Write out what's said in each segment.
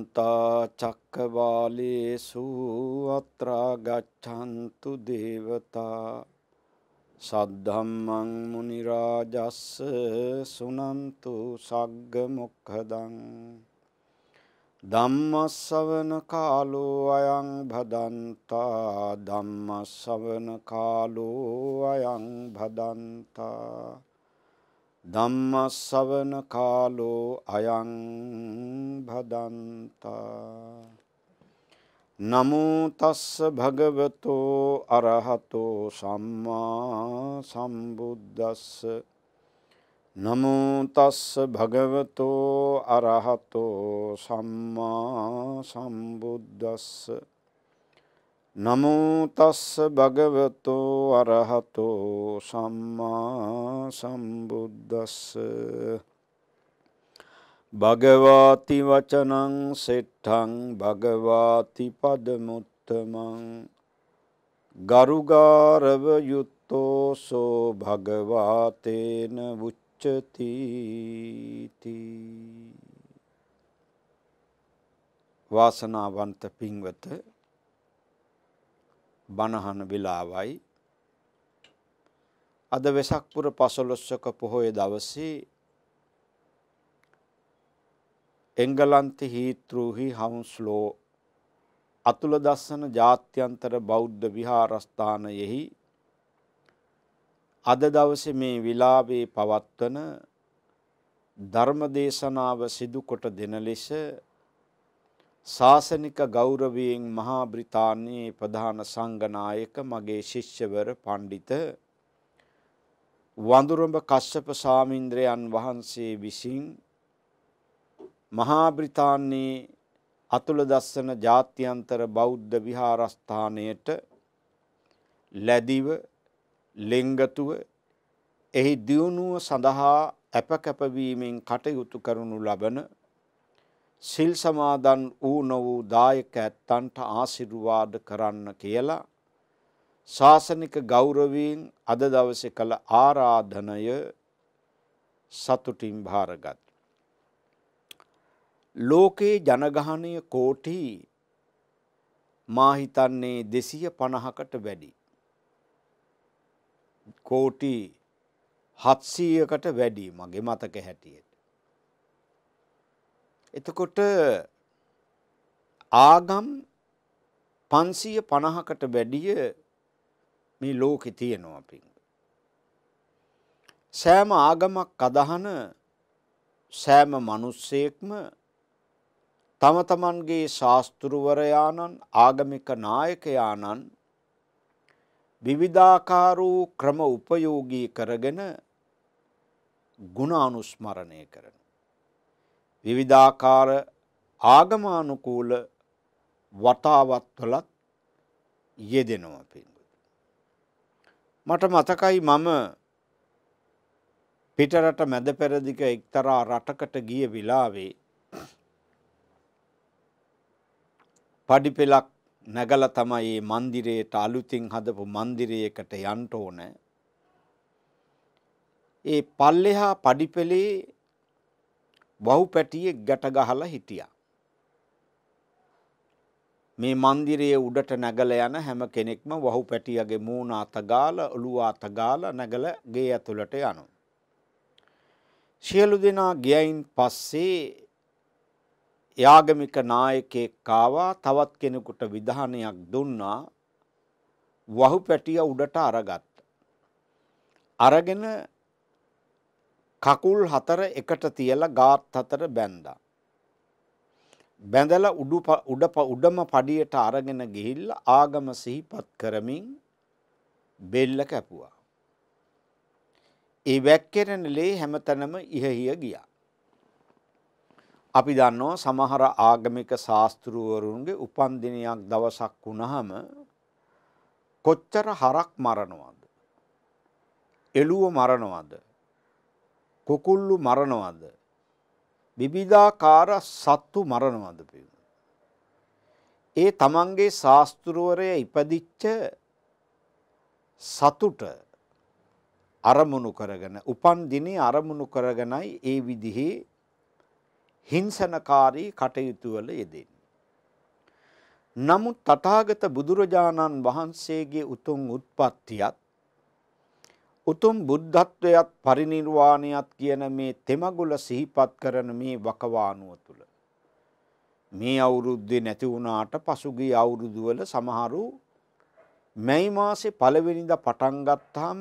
समन्त चक्रवालेषु अत्र गच्छन्तु देवता सद्धम्मं मुनिराजस्स सुनन्तु सग्गमुखदं धम्मश्रवण कालो अयं भदन्ता धम्मश्रवण कालो अयं भदन्ता धम्मश्रवण कालो अयं भदन्ता नमो तस्स भगवतो अरहतो सम्मा सम्बुद्धस्स नमो तस्स भगवतो अरहतो सम्मा सम्बुद्धस्स नमो तस्स भगवतो अरहतो सम्मा सम्बुद्धस्स भगवति वचनं सिद्धं भगवति पदमुत्तमं गरुगारव युक्तो सो भगवतेन उच्यते वासनावंत पिंगवत බණහන වෙලාවයි අද වෙසක් පුර 15ක පොහොය දවසේ එංගලන්ත හීත්‍රූහි හවුන්ස්ලෝ අතුල දස්සන ජාත්‍යන්තර බෞද්ධ විහාරස්ථානයෙහි අද දවසේ මේ විලාවේ පවත්වන ධර්ම දේශනාව සිදු කොට දෙන ලෙස ශාසනික ගෞරවයෙන් මහා බ්‍රිතාන්‍යයේ ප්‍රධාන සංඝනායක මගේ ශිෂ්‍යවර පඬිත වඳුරඹ කස්සප ස්වාමීන්ද්‍රයන් වහන්සේ විසින් මහා බ්‍රිතාන්‍යයේ අතුල දස්සන ජාත්‍යන්තර බෞද්ධ විහාරස්ථානයට ලැබිව ලෙන්ගතුව එහි දියුණුව සඳහා අපකැපවීමෙන් කටයුතු කරනු ලබන සිල් සමාදන් වූ නොවූ දායක ඇත්තන්ට ආශිර්වාද කරන්න කියලා ශාසනික ගෞරවයෙන් අද දවසේ කළ ආරාධනය සතුටින් භාරගත්. ලෝකේ ජනගහනය කෝටි මා හිතන්නේ 250කට වැඩි. කෝටි 700කට වැඩි මගේ මතක හැටියට. එතකොට ආගම් 550කට වැඩිය මේ ලෝකේ තියෙනවා පින්. සෑම ආගමක් අදහන සෑම මිනිස්සෙක්ම තම තමන්ගේ ශාස්ත්‍රවරයාණන් ආගමික නායකයාණන් විවිධාකාර වූ ක්‍රම උපයෝගී කරගෙන ගුණානුස්මරණය කරන විවිධාකාර ආගමානුකූල වතාවත්වලත් යෙදෙනවා පින්වතුනි. මට මතකයි මම පිටරට මැද පෙරදිග එක්තරා රටකට ගිය වෙලාවේ පඩිපෙලක් නැගලා තමයි මේ මන්දිරයට අලුතින් හදපු මන්දිරයකට යන්න ඕනේ. ඒ පල්ලෙහා පඩිපෙලේ වහු පැටියෙක් ගැට ගහලා හිටියා. මේ මන්දිරයේ උඩට නැගලා යන හැම කෙනෙක්ම වහු පැටියගේ මූණ අත ගාලා ඔළුව අත ගාලා නැගලා ගේ ඇතුළට යනවා. සියලු දෙනා ගියයින් පස්සේ යාගමික නායකයෙක් ආවා තවත් කෙනෙකුට විධානයක් දුන්නා වහු පැටිය උඩට අරගත්තා. අරගෙන කකුල් 4 එකට තියලා ගාත් 4 බැන්දා. බැඳලා උඩම පඩියට අරගෙන ගිහිල්ලා ආගම සිහිපත් කරමින් බෙල්ල කැපුවා. ඒ වැක්කිරෙන ලේ හැමතැනම ඉහහිය ගියා. අපි දන්නවා සමහර ආගමික ශාස්ත්‍රවරුන්ගේ උපන්දිනයක් දවසක් වුණාම කොච්චර හරක් මරනවද? එළුව මරනවද? කුකුල්ලු මරනවද? විවිධාකාර සත්තු මරනවද? ඒ තමන්ගේ ශාස්ත්‍රවරය ඉපදිච්ච සතුට අරමුණු කරගෙන උපන් දිනේ අරමුණු කරගෙනයි ඒ විදිහේ හිංසනකාරී කටයුතු වල යෙදෙන්නේ. නමුත් තථාගත බුදුරජාණන් වහන්සේගේ උතුම් උත්පත්තියත් උතුම් බුද්ධත්වයත් පරිනිර්වාණයත් කියන මේ තෙමගුල සිහිපත් කරන මේ වකවානුව තුල මේ අවුරුද්දේ නැති වුණාට පසුගිය අවුරුදු වල සමහරු මැයි මාසේ පළවෙනිදා පටන් ගත්තාම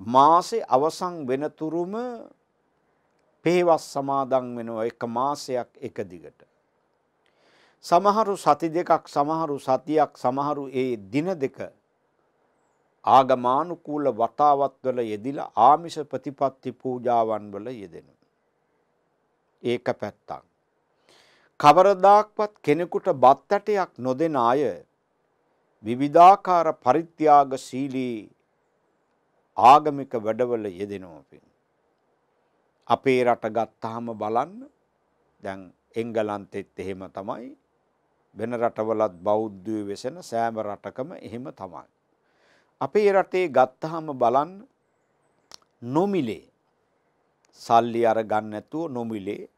මාසේ අවසන් වෙනතුරුම පෙහෙවස් සමාදන් වෙනවා එක මාසයක් එක දිගට. සමහරු සති දෙකක්, සමහරු සතියක්, සමහරු ඒ දින දෙක ආගමානුකූල වතාවත් වල යෙදිලා ආමිෂ ප්‍රතිපත්ති පූජාවන් වල යෙදෙනවා. ඒක පැත්තක්. කවරදාක්වත් කෙනෙකුට බත් ඇටයක් නොදෙන අය විවිධාකාර පරිත්‍යාගශීලී ආගමික වැඩවල යෙදෙනවා. අපේ රට ගත්තාම බලන්න දැන් එංගලන්තෙත් එහෙම තමයි, වෙන රටවලත් බෞද්ධයෝ වෙසෙන සෑම රටකම එහෙම තමයි. අපේ රටේ ගත්තාම බලන්න නොමිලේ සල්ලි අරගන්න නැතුව නොමිලේ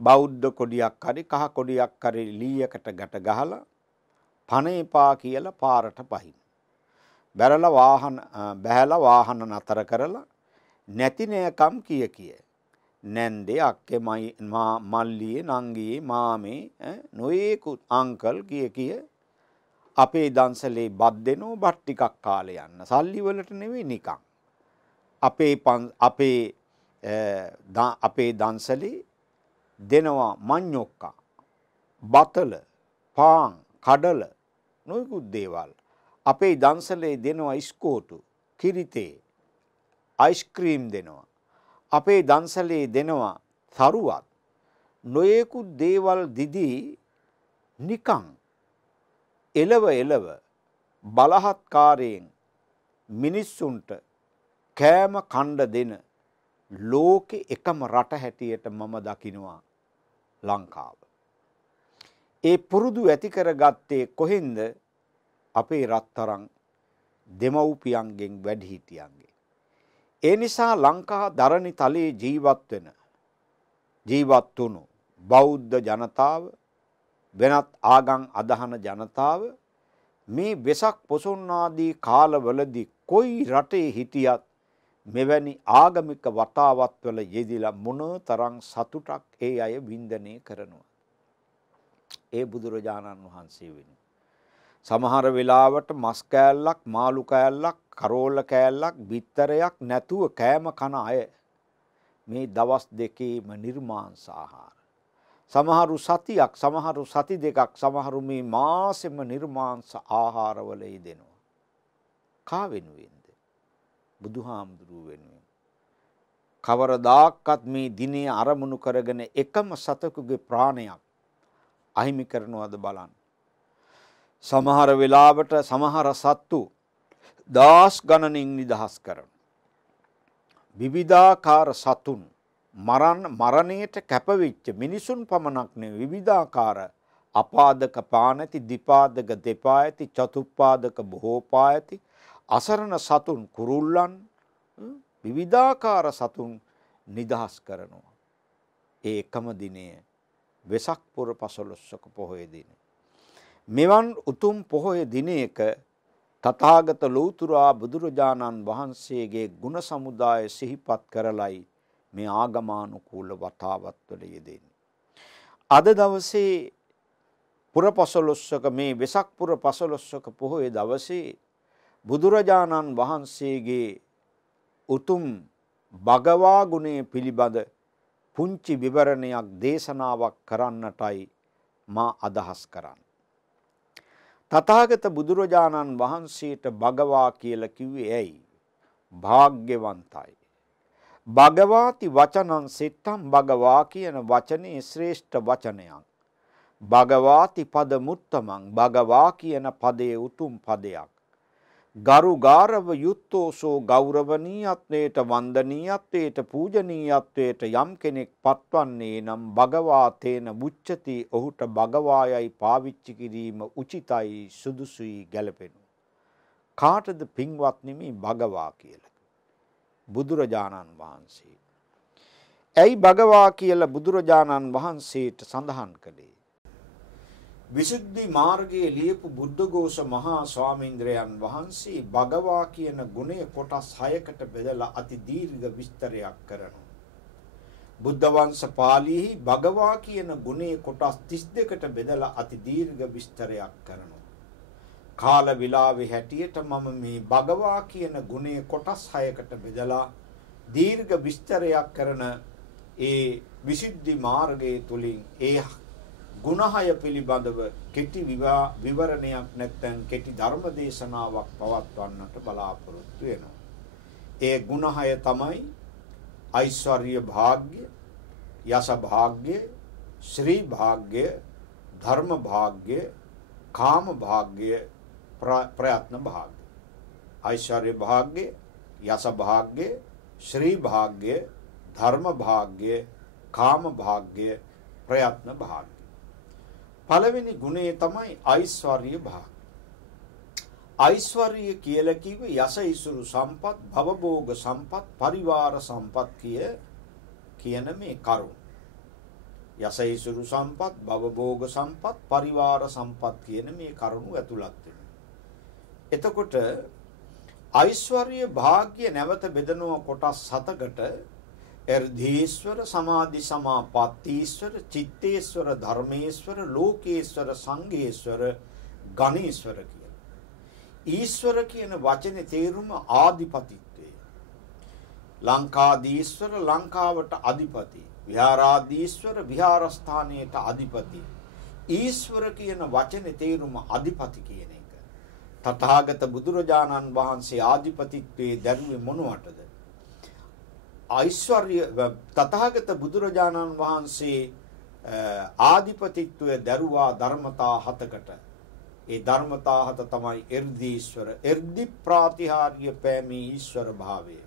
බෞද්ධ කොඩියක් හරි කහ කොඩියක් හරි ලීයකට ගැට ගහලා පණ එපා කියලා පාරට පහින්. බැහැලා වාහන නතර කරලා නැති නෑකම් කිය නැන්දේ අක්කේ මල්ලියේ නංගියේ මාමේ නොයේකුත් අංකල් කිය අපේ දන්සලේ බත් දෙනෝ බත් ටිකක් කාලේ යන්න. සල්ලි වලට නෙවෙයි නිකන්. අපේ දන්සලේ දෙනවා මඤ්ඤොක්කා, බතල, පාන්, කඩල නොයෙකුත් දේවල්. අපේ දන්සලේ දෙනවා ඉස්කෝටු, කිරිතේ, අයිස්ක්‍රීම් දෙනවා. අපේ දන්සලේ දෙනවා තරුවත්. නොයෙකුත් දේවල් දිදී නිකන් එලව බලහත්කාරයෙන් මිනිස්සුන්ට කෑම කණ්ඩ දෙන ලෝකෙ එකම රට හැටියට මම දකිනවා ලංකාව. ඒ පුරුදු ඇති කරගත්තේ කොහෙන්ද? අපේ රත්තරන් දෙමව්පියන්ගෙන් වැඩිහිටියන්ගෙන්. ඒ නිසා ලංකා දරණි තලයේ ජීවත් වුණු බෞද්ධ ජනතාව, වෙනත් ආගම් අදහන ජනතාව මේ වෙසක් පොසොන් ආදී කාලවලදී කොයි රටේ හිටියත් මෙවැනි ආගමික වතාවත් වල යෙදිලා මොනතරම් සතුටක් ඒ අය වින්දනය කරනවා. ඒ බුදුරජාණන් වහන්සේ වෙනුවෙන් සමහර වෙලාවට මස් කෑල්ලක්, මාළු කෑල්ලක්, කරෝල කෑල්ලක්, බිත්තරයක් නැතුව කෑම කන අය මේ දවස් දෙකේම නිර්මාංශ ආහාර. සමහරු සතියක්, සමහරු සති දෙකක්, සමහරු මේ මාසෙම නිර්මාංශ ආහාරවල යෙදෙනවා. කා වෙනුවෙන්ද? බුදුහාමුදුරුව වෙනුවෙන්. කවරදාකත් මේ දිනේ අරමුණු කරගෙන එකම සතෙකුගේ ප්‍රාණයක් අහිමි කරනවද බලන්න. සමහර වෙලාවට සමහර සත්තු දාස් ගණනින් නිදහස් කරන. විවිධාකාර සතුන් මරණයට කැපවෙච්ච මිනිසුන් පමණක් නෙවෙයි, විවිධාකාර අපාදක පානති, දිපාදක දෙපායති, චතුප්පාදක බොහෝපායති, අසරණ සතුන්, කුරුල්ලන්, විවිධාකාර සතුන් නිදහස් කරනවා. ඒ එකම දිනය වෙසක් පුර 15 පොහොය දින. මෙවන් උතුම් පොහොය දිනයක තථාගත ලෞතුරා බුදුරජාණන් වහන්සේගේ ගුණ සමුදාය සිහිපත් කරලයි මේ ආගමානුකූල වතාවත් වල යෙදෙන්නේ. අද දවසේ පුර 15ක මේ වෙසක් පුර 15ක පොහොය දවසේ බුදුරජාණන් වහන්සේගේ උතුම් භගවා ගුණය පිළිබඳ පුංචි විවරණයක් දේශනාවක් කරන්නටයි මා අදහස් කරන්නේ. තථාගත බුදුරජාණන් වහන්සේට භගවා කියලා කිව්වේ ඇයි? භාග්‍යවන්තයි. භගවාති වචනං සිත්තම්, භගවා කියන වචනේ ශ්‍රේෂ්ඨ වචනයක්. භගවාති පද මුත්තමං, භගවා කියන පදයේ උතුම් පදයක්. ගරු ගාරව යුත්තෝසෝ, ගෞරවනීයත්වයට, වන්දනීයත්වයට, පූජනීයත්වයට යම් කෙනෙක් පත්වන්නේ නම් භගවා තේන මුච්චති, ඔහුට භගවායයි පාවිච්චි කිරීම උචිතයි, සුදුසුයි, ගැලපෙනවා. කාටද පින්වත්නි මේ භගවා කියලා? බුදුරජාණන් වහන්සේ. ඇයි භගවා කියලා බුදුරජාණන් වහන්සේට සඳහන් කළේ? විසුද්ධි මාර්ගයේ ලියපු බුද්ධඝෝෂ මහා ස්වාමීන්ද්‍රයන් වහන්සේ භගවා කියන ගුණය කොටස් 6කට බෙදලා අති දීර්ඝ විස්තරයක් කරනවා. බුද්ධ වංශ පාළියේ භගවා කියන ගුණේ කොටස් 32කට බෙදලා අති දීර්ඝ විස්තරයක් කරනවා. කාල විලාවේ හැටියට මම මේ භගවා කියන ගුණේ කොටස් 6කට බෙදලා දීර්ඝ විස්තරයක් කරන ඒ විසුද්ධි මාර්ගයේ තුලින් ඒ ගුණ 6 පිළිබඳව කෙටි විවරණයක් නැත්නම් කෙටි ධර්ම දේශනාවක් පවත්වන්නට බලාපොරොත්තු වෙනවා. ඒ ගුණ 6 තමයි ऐश्वर्य भाग्य, यश भाग्य, श्री भाग्य, धर्म भाग्य, काम भाग्य, प्रयत्न भाग्य. ऐश्वर्य भाग्य, यश भाग्य, श्री भाग्य, धर्म भाग्य, काम भाग्य, प्रयत्न भाग्य. පළවෙනි ගුණය තමයි ऐश्वर्य भाग्य. ऐश्वर्य කියලා කිව්වේ යස ඉසුරු සම්පත්, භවභෝග සම්පත්, පරිවාර සම්පත් කියන මේ කරුණ. යස ඉසුරු සම්පත්, භවභෝග සම්පත්, පරිවාර සම්පත් කියන මේ කරුණු ඇතුළත් වෙනවා. එතකොට ऐश्वर्य भाग्य නැවත බෙදනවා කොටස් 7කට. එර්ධීශ්වර, සමාධි සමාපත්තීශ්වර, චිත්තේශ්වර, ධර්මේශ්වර, ලෝකේශ්වර, සංඝේශ්වර, ගණේශ්වර කියලා. ඊශ්වර කියන වචනේ තේරුම ආධිපතිත්වය. ලංකාදීශ්වර, ලංකාවට අධිපති. විහාරාදීශ්වර, විහාරස්ථානයට අධිපති. ඊශ්වර කියන වචනේ තේරුම අධිපති කියන එක. තථාගත බුදුරජාණන් වහන්සේ ආධිපතිත්වයේ දැරුවේ මොනවටද? ऐश्वर्य තථාගත බුදුරජාණන් වහන්සේ ආධිපතිත්වයේ දරුවා ධර්මතා 7කට. ඒ ධර්මතා 7 තමයි එර්ධීශ්වර, එර්ධි ප්‍රාතිහාර්ය පෑමේ ඊශ්වර භාවය.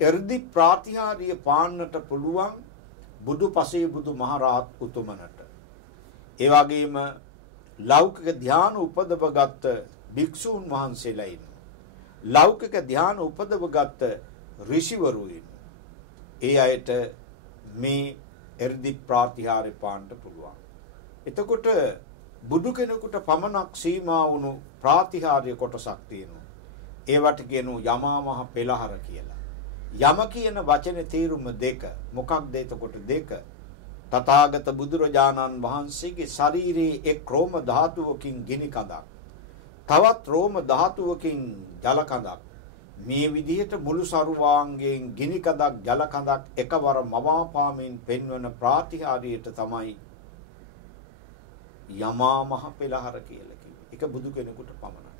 එර්ධි ප්‍රාතිහාර්ය පාන්නට පුළුවන් බුදු පසේ බුදු මහරහත් උතුමනට. ඒ වගේම ලෞකික ධ්‍යාන උපදවගත් භික්ෂූන් වහන්සේලා ඉන්නවා. ලෞකික ධ්‍යාන උපදවගත් ඍෂිවරු ඉන්නවා. ඒ අයට මේ එර්ධි ප්‍රාතිහාර්ය පාන්නට පුළුවන්. එතකොට බුදු කෙනෙකුට පමණක් සීමා වුණු ප්‍රාතිහාර්ය කොටසක් තියෙනවා. ඒවට කියනවා යමා මහ පෙළහර කියලා. යම කියන වචනේ තේරුම දෙක. මොකක්ද එතකොට දෙක? තථාගත බුදුරජාණන් වහන්සේගේ ශරීරයේ එක් රෝම ධාතුවකින් ගිනි කඳක්, තවත් රෝම ධාතුවකින් ජල කඳක්, මේ විදිහට මුළු සරුවාංගයෙන් ගිනි කඳක් ජල කඳක් එකවර මවාපාමින් පෙන්වන ප්‍රාතිහාර්යයට තමයි යමා මහ පෙළහර කියලා කිව්වේ. ඒක බුදු කෙනෙකුට පමණයි.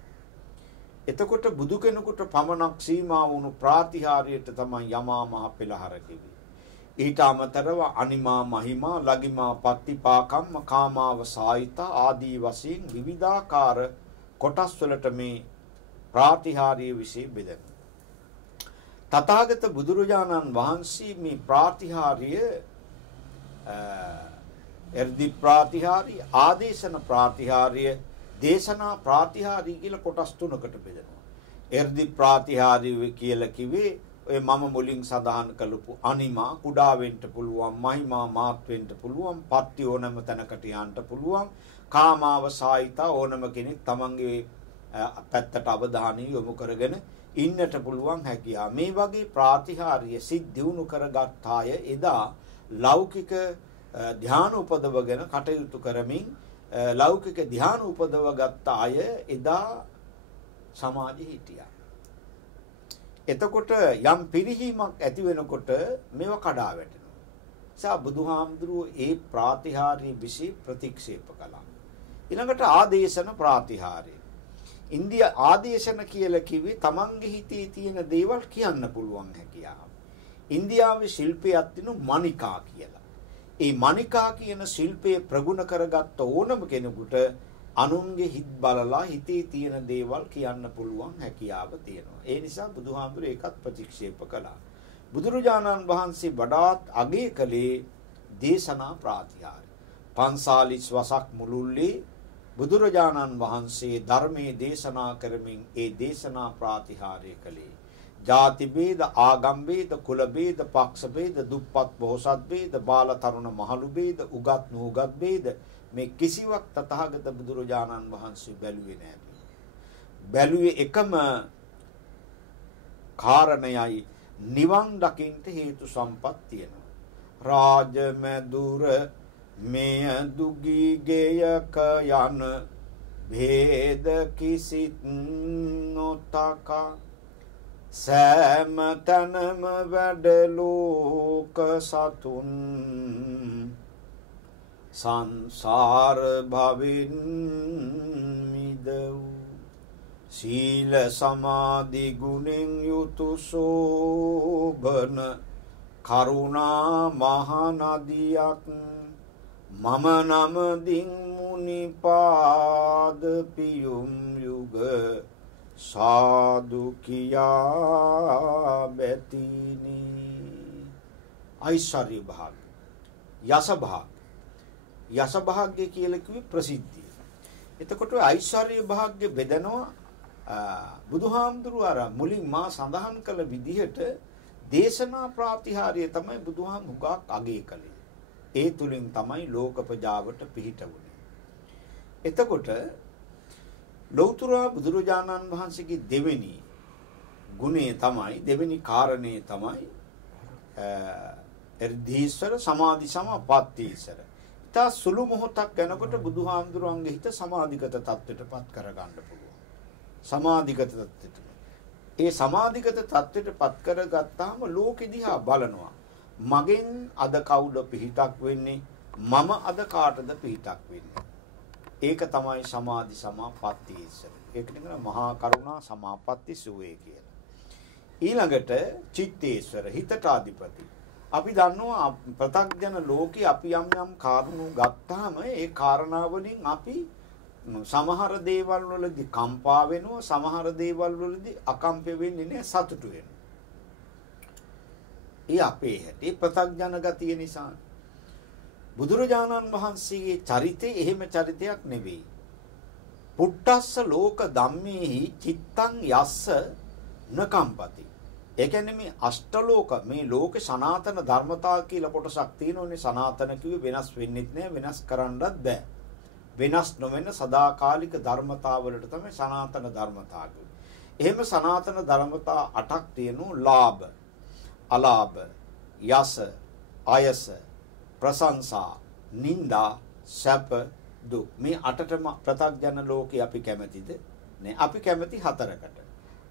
එතකොට බුදු කෙනෙකුට පමණක් සීමා වුණු ප්‍රාතිහාර්යයට තමයි යමා මහ පෙළහර කිව්වේ. ඊට අමතරව අනිමා මහිමා, ලගිමා පත්තිපාකම්ම, කාමාව සායිත ආදී වශයෙන් විවිධාකාර කොටස් වලට මේ ප්‍රාතිහාර්ය વિશે බෙදෙනවා. තථාගත බුදුරජාණන් වහන්සේ මේ ප්‍රාතිහාර්ය එර්ධි ප්‍රාතිහාර්ය, ආදේශන ප්‍රාතිහාර්ය, දේශනා ප්‍රාතිහාර්ය කියලා කොටස් 3කට බෙදෙනවා. එර්ධි ප්‍රාතිහාර්ය කියලා කිව්වේ ඔය මම මුලින් සඳහන් කළපු අනිමා කුඩා වෙන්න පුළුවන්, මහිමා මාත් වෙන්න පුළුවන්, පත්‍ය ඕනම තැනකට යන්න පුළුවන්, කාමාව සායිත ඕනම කෙනෙක් තමන්ගේ පැත්තට අවධානය යොමු කරගෙන ඉන්නට පුළුවන් හැකියාව. මේ වගේ ප්‍රාතිහාර්ය සිත් දියුණු කරගත් අය එදා ලෞකික ධ්‍යාන උපදවගෙන කටයුතු කරමින් ලෞකික ධ්‍යාන උපදවගත් අය එදා සමාජෙ හිටියා. එතකොට යම් පිරිහීමක් ඇති වෙනකොට මේව කඩා වැටෙනවා. සා බුදුහාමුදුරුවෝ ඒ ප්‍රාතිහාර්ය විශ්ි ප්‍රතික්ෂේප කළා. ඊළඟට ආදේශන ප්‍රාතිහාර්ය. ඉන්දියා ආදේශන කියලා කිව්වේ තමන්ගේ හිතේ තියෙන දේවල් කියන්න පුළුවන් හැකියාව. ඉන්දියාවේ ශිල්පයක් තිනු මණිකා කියලා. ඒ මණිකා කියන ශිල්පය ප්‍රගුණ කරගත්ත ඕනම කෙනෙකුට අනුන්ගේ හිත් බලලා හිතේ තියෙන දේවල් කියන්න පුළුවන් හැකියාව තියෙනවා. ඒ නිසා බුදුහාමුදුරේ ඒකත් ප්‍රතික්ෂේප කළා. බුදුරජාණන් වහන්සේ වඩාත් අගය කළේ දේශනා ප්‍රාතිහාර්ය. 45 වසක් මුළුල්ලේ බුදුරජාණන් වහන්සේ ධර්මයේ දේශනා කරමින් ඒ දේශනා ප්‍රාතිහාර්ය කළේ. ජාති ભેද, ආගම් ભેද, කුල ભેද, පක්ෂ ભેද, දුප්පත් බෝසත් ભેද, බාල තරුණ මහලු ભેද, උගත් නුගත් ભેද මේ කිසිවක් තථාගත බුදුරජාණන් වහන්සේ බැලුවේ නැහැ. බැලුවේ එකම කාරණයයි නිවන් දකින්ට හේතු සම්පත් තියෙනවා. රාජමැදුර මෙය දුගී ගෙයක යන ભેද කිසිත් නොතකා සෑම තනම වැඩ ලෝක සතුන් සංසාර භවින් මිදව් සීල සමාධි ගුණෙන් යුතු සෝබන කරුණා මහ නදියක් මම නමදින් මුනි පාද පියුම් යුග සාදු කියා බැතිනි. ඓශ්වර්ය භාග, යස භාග, යස භාග්‍ය කියලා කිව්වේ ප්‍රසිද්ධිය. එතකොට ඓශ්වර්ය භාග්‍ය බෙදනවා බුදුහාමුදුරුවෝ අර මුලින් මා සඳහන් කළ විදිහට දේශනා ප්‍රාතිහාර්ය තමයි බුදුහාමුදුරුවෝ අගය කළේ. ඒ තුලින් තමයි ලෝක ප්‍රජාවට පිහිට වුනේ. එතකොට ලෞතර බුදුරජාණන් වහන්සේගේ දෙවෙනි ගුණය තමයි, දෙවෙනි කාරණේ තමයි එර්ධීශ්වර සමාධි සමාපත්තීශ්වර. තා සුළු මොහොතක් යනකොට බුදුහාමුදුරන්ගේ හිත සමාධිගත තත්ත්වයටපත් කරගන්න පුළුවන්. සමාධිගත තත්ත්වයට. ඒ සමාධිගත තත්ත්වයටපත් කරගත්තාම ලෝකෙ දිහා බලනවා. මගෙන් අද කවුද පිහිටක් වෙන්නේ? මම අද කාටද පිහිටක් වෙන්නේ? ඒක තමයි සමාධි සමාපත්තීශ්වර. ඒකට කියනවා මහා කරුණා සමාපatti සුවේ කියලා. ඊළඟට චිත්තේශ්වර, හිතට අධිපති. අපි දන්නවා ප්‍රත්‍යඥ ලෝකේ අපි යම් යම් කාරණු ගත්තාම ඒ කාරණා වලින් අපි සමහර දේවල් වලදී කම්පා වෙනවා, සමහර දේවල් වලදී අකම්ප වෙන්නේ නැහැ, සතුටු වෙනවා. ඒ අපේ හැටි ප්‍රත්‍යඥ ගතිය නිසා. බුදුරජාණන් වහන්සේගේ චරිතය එහෙම චරිතයක් නෙවෙයි. පුට්ටස්ස ලෝක ධම්මේහි චිත්තං යස්ස නකම්පති. ඒ කියන්නේ මේ අෂ්ටලෝක, මේ ලෝකේ සනාතන ධර්මතා කියලා කොටසක් තියෙනෝනේ. සනාතන කිව්වේ වෙනස් වෙන්නෙත් නෑ, වෙනස් කරන්නත් බෑ. වෙනස් නොවන සදාකාලික ධර්මතාවලට තමයි සනාතන ධර්මතා කිව්වේ. එහෙම සනාතන ධර්මතා 8ක් තියෙනවා. ලාභ, අලාභ, යස, ආයස, ප්‍රශංසා, නිന്ദා, සැප, දුක්. මේ 8ටම ප්‍රත්‍යඥ ලෝකේ අපි කැමතිද? නෑ. අපි කැමති 4කට.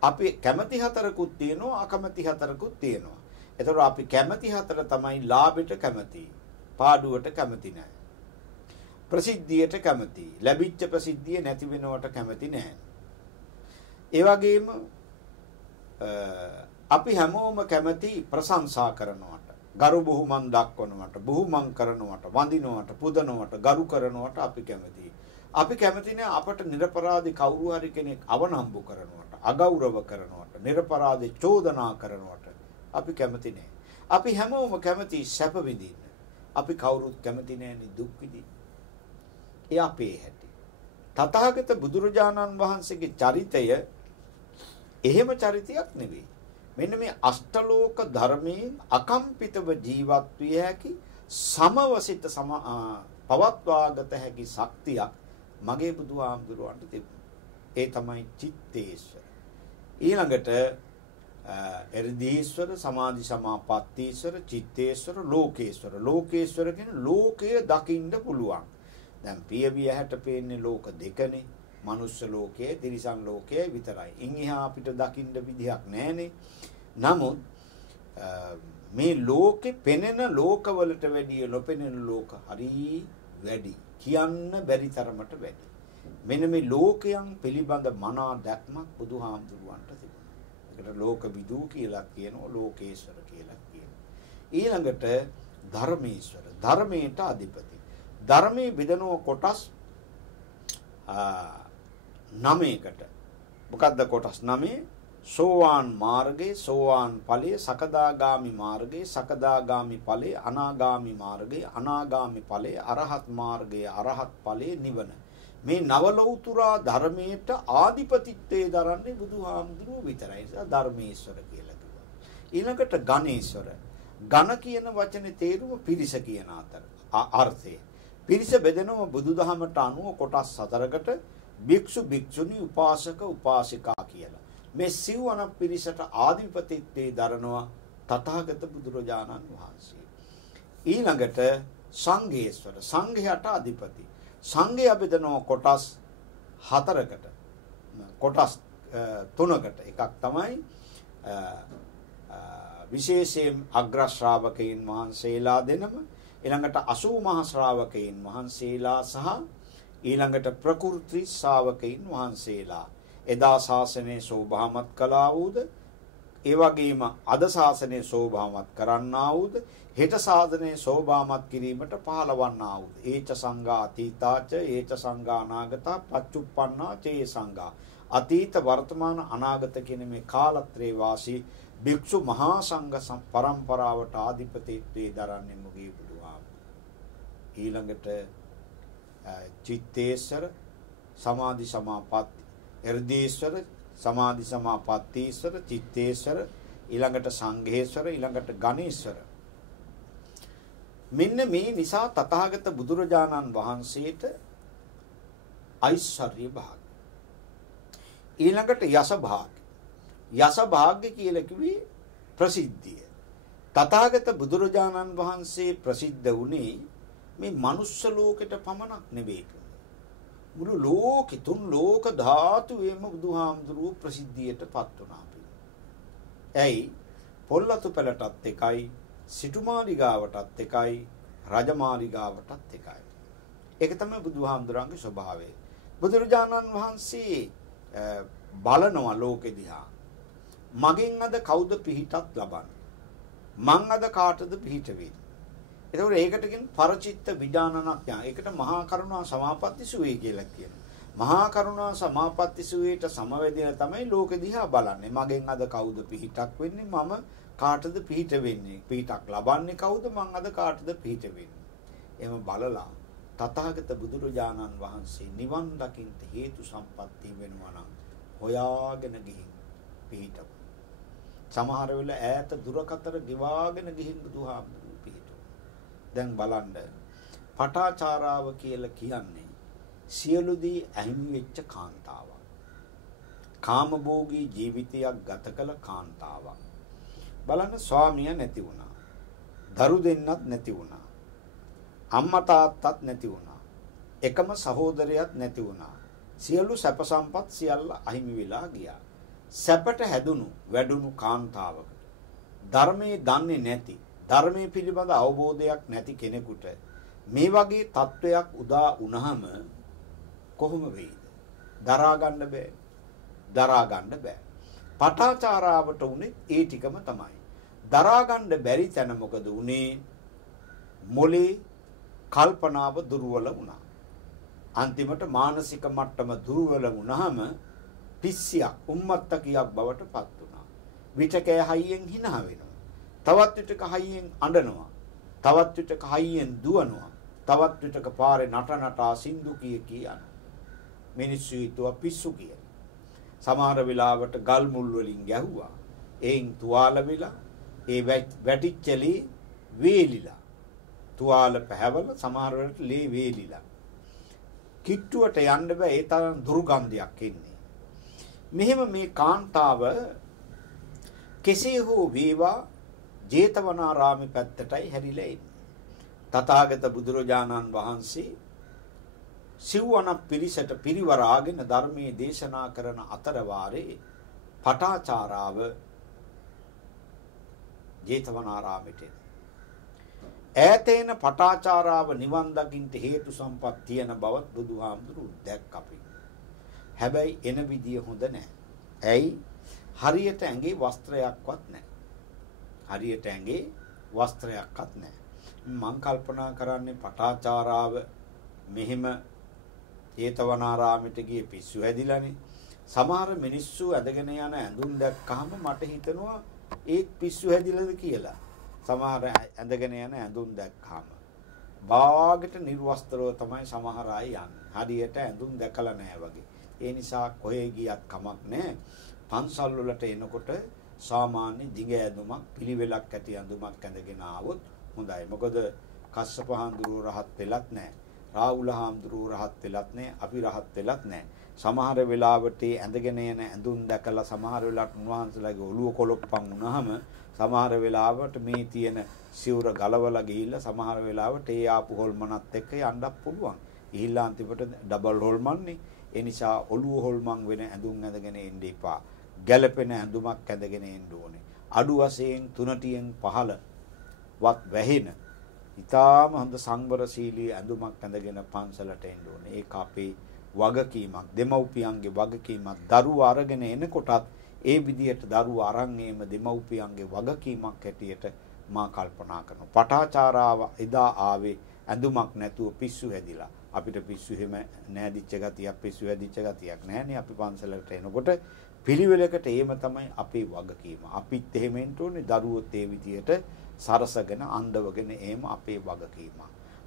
අපි කැමති 4කුත් තියෙනවා, අකමැති 4කුත් තියෙනවා. ඒතකොට අපි කැමති 4 තමයි ලාභයට කැමති, පාඩුවට කැමති නෑ. ප්‍රසිද්ධියට කැමති, ලැබිච්ච ප්‍රසිද්ධිය නැති වෙනවට කැමති නෑ. ඒ වගේම අපි හැමෝම කැමති ප්‍රශංසා කරනවට, ගරු බුහුමන් දක්වනවට, බුහුමන් කරනවට, වඳිනවට, පුදනවට, ගරු කරනවට අපි කැමතියි. අපි කැමති නෑ අපට නිර්පරාධි කවුරු හරි කෙනෙක් අවනම්බු කරනවට, අගෞරව කරනවට, නිර්පරාධි චෝදනා කරනවට අපි කැමති නෑ. අපි හැමෝම කැමති සැප විඳින්න. අපි කවුරුත් කැමති නෑනේ දුක් විඳින්න. ඒ අපේ හැටි. තථාගත බුදුරජාණන් වහන්සේගේ චරිතය එහෙම චරිතයක් නෙවෙයි. මෙන්න මේ අෂ්ටලෝක ධර්මයෙන් අකම්පිතව ජීවත් විය හැකි, සමවසිත පවත්වාගත හැකි ශක්තියක් මගේ බුදුහාමුදුරුවන්ට තිබුණා. ඒ තමයි චිත්තේශ්වර. ඊළඟට එර්ධීශ්වර, සමාධි සමාපත්තීශ්වර, චිත්තේශ්වර, ලෝකේශ්වර. ලෝකේශ්වර කියන්නේ ලෝකය දකින්න පුළුවන්. දැන් පියවිය හැට පේන්නේ ලෝක දෙකනේ. මනුස්ස ලෝකයේ, තිරිසන් ලෝකයේ විතරයි. ඉන් එහා අපිට දකින්න විදිහක් නැහනේ. නමුත් මේ ලෝකේ පෙනෙන ලෝකවලට වැඩිය නොපෙනෙන ලෝක හරි වැඩි. කියන්න බැරි තරමට වැඩි. මෙන්න මේ ලෝකයන් පිළිබඳ මනා දැක්මක් බුදුහාමුදුරුවන්ට තිබුණා. ඒකට ලෝක විදූ කියලා කියනවා, ලෝකේශ්වර කියලා කියනවා. ඊළඟට ධර්මේශ්වර, ධර්මයට අධිපති. ධර්මයේ බෙදෙනව කොටස් 9කට. මොකද්ද කොටස් 9? සෝවාන් මාර්ගයේ, සෝවාන් ඵලයේ, සකදාගාමි මාර්ගයේ, සකදාගාමි ඵලයේ, අනාගාමි මාර්ගයේ, අනාගාමි ඵලයේ, අරහත් මාර්ගයේ, අරහත් ඵලයේ, නිවන. මේ නවලෞතුරා ධර්මයට ආධිපතිත්වයේ දරන්නේ බුදුහාමුදුරුවෝ විතරයි. ධර්මේශ්වර කියලා කිව්වා. ඊළඟට ගණේශ්වර. ගණ කියන වචනේ තේරුම පිරිස කියන අර්ථය. පිරිස බෙදෙනව බුදුදහමට අනුව කොටස් 4කට භික්ෂු භික්ෂුණී උපාසක උපාසිකා කියලා. මේ සිව්වන පිරිසට ආධිපතිත්වයේ දරනවා තථාගත බුදුරජාණන් වහන්සේ. ඊළඟට සංඝේශ්වර. සංඝයාට අධිපති. සංඝයා බෙදෙනව කොටස් 4කට. කොටස් 3කට. එකක් තමයි විශේෂයෙන් අග්‍ර ශ්‍රාවකයන් වහන්සේලා දෙනම, ඊළඟට 80 මහා ශ්‍රාවකයන් වහන්සේලා සහ ඊළඟට ප්‍රකෘති ශ්‍රාවකයන් වහන්සේලා. එදා ශාසනයේ සෝභාමත් කළා වූද, ඒ වගේම අද ශාසනයේ සෝභාමත් කරන්නා වූද, හෙට සාධනයේ සෝභාමත් කිරීමට පහළවන්නා වූද. ඒච සංඝා අතීතාච ඒච සංඝා අනාගතා පච්චුප්පන්නා චේ සංඝා. අතීත වර්තමාන අනාගත කියන මේ කාලත්‍රේ වාසී භික්ෂු මහා සංඝ පරම්පරාවට ආධිපතිත්වයේ දරන්නේ මුගේ බුදුහාමුදුරුවෝ. ඊළඟට චිත්තේශ්වර, සමාධි සමාපatti, හෘදේශ්වර, සමාධි සමාපත්තීශ්වර, චිත්තේශ්වර, ඊළඟට සංඝේශ්වර, ඊළඟට ගණේශ්වර. මෙන්න මේ නිසා තථාගත බුදුරජාණන් වහන්සේට ඓශ්වර්ය භාග, ඊළඟට යස භාග. යස භාග්‍ය කියලා කිව්වේ ප්‍රසිද්ධිය. තථාගත බුදුරජාණන් වහන්සේ ප්‍රසිද්ධ වුණේ මේ මනුස්ස ලෝකෙට පමණක් නෙවෙයි. මුළු ලෝකෙ තුන් ලෝක ධාතුවේම බුදුහාමුදුරුවෝ ප්‍රසිද්ධියටපත් වුණා. ඇයි? පොල්ලතු පෙළටත් එකයි, සිටුමාලිගාවටත් එකයි, රජමාලිගාවටත් එකයි. ඒක තමයි බුදුහාමුදුරන්ගේ ස්වභාවය. බුදුරජාණන් වහන්සේ බලනවා ලෝකෙ දිහා. මගෙන් අද කවුද පිහිටක් ලබන්නේ? මං අද කාටද පිහිට වෙන්නේ? ඒකෝර ඒකට කියන පරචිත්ත විඥානඥා. ඒකට මහා කරුණා සමාපatti සුවේ කියලා කියනවා. මහා කරුණා සමාපatti සුවේට සමවැදෙන තමයි ලෝකෙ දිහා බලන්නේ. මගෙන් අද කවුද පිහිටක් වෙන්නේ? මම කාටද පිහිට වෙන්නේ? පිහිටක් ලබන්නේ කවුද? මං අද කාටද පිහිට වෙන්නේ? එහෙම බලලා තථාගත බුදුරජාණන් වහන්සේ නිවන් දකින්න හේතු සම්පatti වෙනවා නම් හොයාගෙන ගිහින් පිහිටව. සමහර වෙල ඈත දුරකතර ගෙවාගෙන ගිහින් බුදුහාමුදුරුවෝ පිහිටව. දැන් බලන්න පටාචාරාව කියලා කියන්නේ සියලු දී අහිමි වෙච්ච කාන්තාවක්. කාමභෝගී ජීවිතයක් ගත කළ කාන්තාවක්. බලන්න ස්වාමියා නැති වුණා. දරු දෙන්නත් නැති වුණා. අම්මා තාත්තත් නැති වුණා. එකම සහෝදරයෙක් නැති වුණා. සියලු සැප සම්පත් සියල්ල අහිමි වෙලා ගියා. සැපට හැදුණු වැඩුණු කාන්තාවකට ධර්මයේ දන්නේ නැති, ධර්මයේ පිළිබඳ අවබෝධයක් නැති කෙනෙකුට මේ වගේ තත්වයක් උදා වුණාම කොහොම වෙයිද? දරා ගන්න බෑ. දරා ගන්න බෑ. පටාචාරාවට උනේ ඒ ටිකම තමයි. දරා ගන්න බැරි තැන මොකද උනේ? මොලේ කල්පනාව දුර්වල වුණා. අන්තිමට මානසික මට්ටම දුර්වල වුණාම පිස්සියක් උම්මත්තකියක් බවට පත් වුණා. විටක හයියෙන් hina වෙනවා. තවත් විටක හයියෙන් අඬනවා. තවත් විටක හයියෙන් දුවනවා. තවත් විටක පාරේ නටනටා සින්දු කිය කියන. මිනිස්සු හිතුවා පිස්සු කියලා. සමහර වෙලාවට ගල් මුල් වලින් ගැහුවා. එයින් තුවාල වෙලා ඒ වැටිච්චලේ වේලිලා. තුවාල පැහැවල සමහර වෙලාවට ලේ වේලිලා. කිට්ටුවට යන්න බෑ, ඒ තරම් දුර්ගන්ධයක් එන්නේ. මෙහෙම මේ කාන්තාව කෙසේ හෝ වේවා ජේතවනාරාමේ පැත්තටයි හැරිලා ඉන්නේ. තථාගත බුදුරජාණන් වහන්සේ සිව්වන පිරිසට පිරිවරාගෙන ධර්මයේ දේශනා කරන අතර වාරේ පටාචාරාව ජේතවනාරාමෙට ඈතේන පටාචාරාව නිවන් දකින්න හේතු සම්පත් තියෙන බවත් බුදුහාමුදුරුවෝ දැක්කපි. හැබැයි එන විදිය හොඳ නැහැ. ඇයි? හරියට ඇඟේ වස්ත්‍රයක්වත් නැහැ. හරියට ඇඟේ වස්ත්‍රයක්වත් නැහැ. මං කල්පනා කරන්නේ පටාචාරාව මෙහෙම ජේතවනාරාමෙට ගියේ පිස්සු හැදිලානේ. සමහර මිනිස්සු ඇදගෙන යන ඇඳුම් දැක්කහම මට හිතෙනවා ඒත් පිස්සු හැදිලාද කියලා. සමහර ඇඳගෙන යන ඇඳුම් දැක්කහම බාගට නිර්වස්ත්‍රව තමයි සමහර අය යන්නේ. හරියට ඇඳුම් දැකලා නැහැ වගේ. ඒ නිසා කොහේ ගියත් කමක් නැහැ. පන්සල් වලට එනකොට සාමාන්‍ය දිග ඇඳුමක් පිළිවෙලක් ඇති ඇඳුමක් ඇඳගෙන ආවොත් හොඳයි. මොකද කස්සප හාමුදුරුවෝ රහත් වෙලත් නැහැ. රාහුල හාමුදුරුවෝ රහත් වෙලත් නැහැ. අපි රහත් වෙලත් නැහැ. සමහර වෙලාවට ඇඳගෙන යන ඇඳුම් දැකලා සමහර වෙලාවට උන්වහන්සේලාගේ ඔළුව කොලොප්පන් වුණාම සමහර වෙලාවට මේ තියෙන සිවුර ගලවලා ගිහිල්ලා සමහර වෙලාවට ඒ ආපු හොල්මනත් එක්ක යන්නත් පුළුවන්. ගිහිල්ලා අන්තිමට ඩබල් හොල්මන්නේ. ඒ නිසා ඔළුව හොල්මන් වෙන ඇඳුම් ඇඳගෙන එන්න එපා. ගැළපෙන ඇඳුමක් ඇඳගෙන එන්න ඕනේ. අඩු වශයෙන් 3ටියෙන් 15 වත් වැහෙන ඊටාම හොඳ සංවරශීලී ඇඳුමක් ඇඳගෙන පන්සලට එන්න ඕනේ. ඒක අපේ වගකීමක්. දෙමව්පියන්ගේ වගකීමක්. දරුවා අරගෙන එනකොටත් ඒ විදිහට දරුවා අරන් ඒම දෙමව්පියන්ගේ වගකීමක් හැටියට මා කල්පනා කරනවා. පටාචාරාව එදා ආවේ ඇඳුමක් නැතුව පිස්සු හැදිලා. අපිට පිස්සු හැම නෑදිච්ච ගතියක් පිස්සු හැදිච්ච ගතියක් නැහැනේ. අපි පන්සලට එනකොට පිළිවෙලකට ඒම තමයි අපේ වගකීම. අපිත් එහෙම වෙන්න ඕනේ. දරුවොත් ඒ විදිහට සරසගෙන අඳවගෙන ඒම අපේ වගකීම.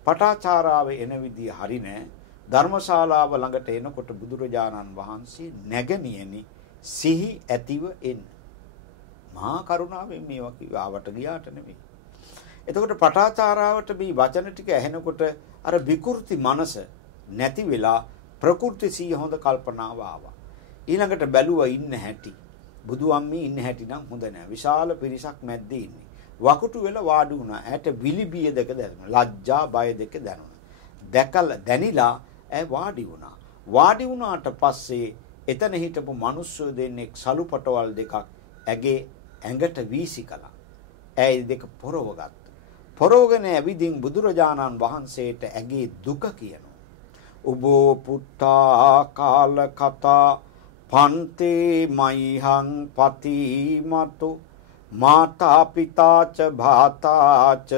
පටාචාරාව එන විදිය හරි නෑ. ධර්මශාලාව ළඟට එනකොට බුදුරජාණන් වහන්සේ නැගණියනි සිහි ඇතිව එන්න. මහා කරුණාවෙන් මේවා කිව්වට ගියාට නෙමෙයි. එතකොට පටාචාරාවට මේ වචන ටික ඇහෙනකොට අර විකෘති මනස නැති වෙලා ප්‍රකෘති සිහිය හොඳ කල්පනාව ආවා. ඊළඟට බැලුවා ඉන්න හැටි. බුදුම්මී ඉන්න හැටි නම් හොඳ නෑ. විශාල පිරිසක් මැද්දේ ඉන්නේ. වකුටු වෙලා වාඩි වුණා. ඇයට විලිබිය දෙක දැනුණා. ලැජ්ජා බය දෙක දැනුණා. දැකලා දැනිලා ඇය වාඩි වුණා. වාඩි වුණාට පස්සේ එතන හිටපු මිනිස්සු දෙන්නෙක් සලුපටවල් දෙකක් ඇගේ ඇඟට වීසි කළා. ඇයි දෙක පොරව ගත්තා. පොරවගෙන ඇවිදින් බුදුරජාණන් වහන්සේට ඇගේ දුක කියනවා. උබෝ පුත්තා කාල කතා පන්තේ මයිහං පතිමතු මාතා පිතාච භාතාච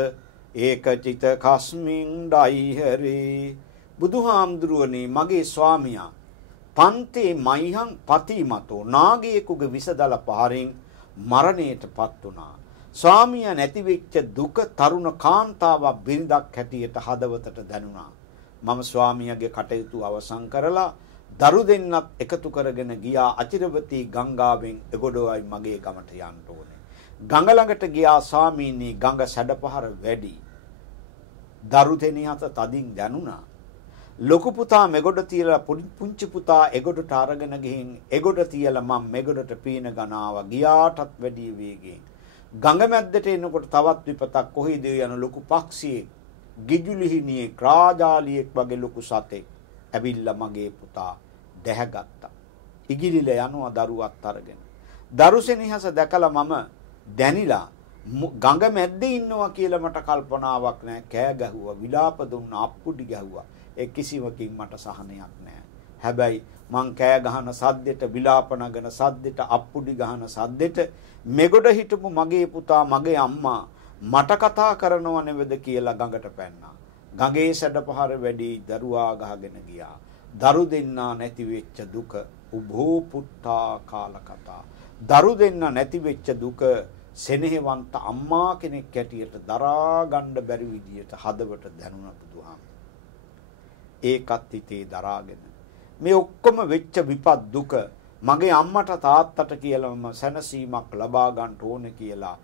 ඒකචිත කස්මින් ඩයිහරේ. බුදුහාමුදුරුවනේ මගේ ස්වාමියා පන්තේ මයිහං පතිමතෝ නාගයෙකුගේ විසදල පාරෙන් මරණයටපත් වුණා. ස්වාමියා නැති වෙච්ච දුක තරුණ කාන්තාවක් බිරිඳක් හැටියට හදවතට දැනුණා. මම ස්වාමියාගේ කටයුතු අවසන් කරලා දරු දෙන්නත් එකතු කරගෙන ගියා අචිරවතී ගංගාවෙන් එගොඩවයි මගේ ගමට යන්න ඕනේ. ගඟ ළඟට ගියා ස්වාමීනි ගඟ සැඩපහර වැඩි. දරු දෙනිය හත තදින් දැනුණා. ලොකු පුතා මෙගොඩ තියලා පුංචි පුතා එගොඩට අරගෙන ගිහින් එගොඩ තියලා මම මෙගොඩට පීන ගනාවා. ගියාටත් වැඩි වේගෙන් ගඟ මැද්දට එනකොට තවත් විපතක්. කොහේද යන ලොකු පක්ෂියෙක් ගිජුලිහිනියෙක් රාජාලියෙක් වගේ ලොකු සතෙක් ඇවිල්ලා මගේ පුතා දැහැගත්තා. ඉගිලිලා යනවා දරුවත් අරගෙන. දරුසෙනිහස දැකලා මම දැනිලා ගඟ මැද්දේ ඉන්නවා කියලා මට කල්පනාවක් නැහැ. කෑ ගැහුවා, විලාප දුන්නා, අප්පුඩි ගැහුවා. ඒ කිසිවකින් මට සහනයක් නැහැ. හැබැයි මං කෑ ගහන සද්දෙට, විලාප නගන සද්දෙට, අප්පුඩි ගහන සද්දෙට මෙගොඩ හිටපු මගේ පුතා, මගේ අම්මා මට කතා කරනව නෙවෙද කියලා ගඟට පැන්නා. ගඟේ සැඩපහර වැඩි දරුවා ගහගෙන ගියා. දරු දෙන්නා නැති වෙච්ච දුක උභෝ පුත්තා කාල කතා. දරු දෙන්නා නැති වෙච්ච දුක සෙනෙහවන්ත අම්මා කෙනෙක් ඇටියට දරා ගන්න බැරි විදියට හදවට දැනුණ බුදුහාම. ඒකත් හිතේ දරාගෙන මේ ඔක්කොම වෙච්ච විපත් දුක මගේ අම්මට තාත්තට කියලාම සැනසීමක් ලබා ගන්න ඕනේ කියලා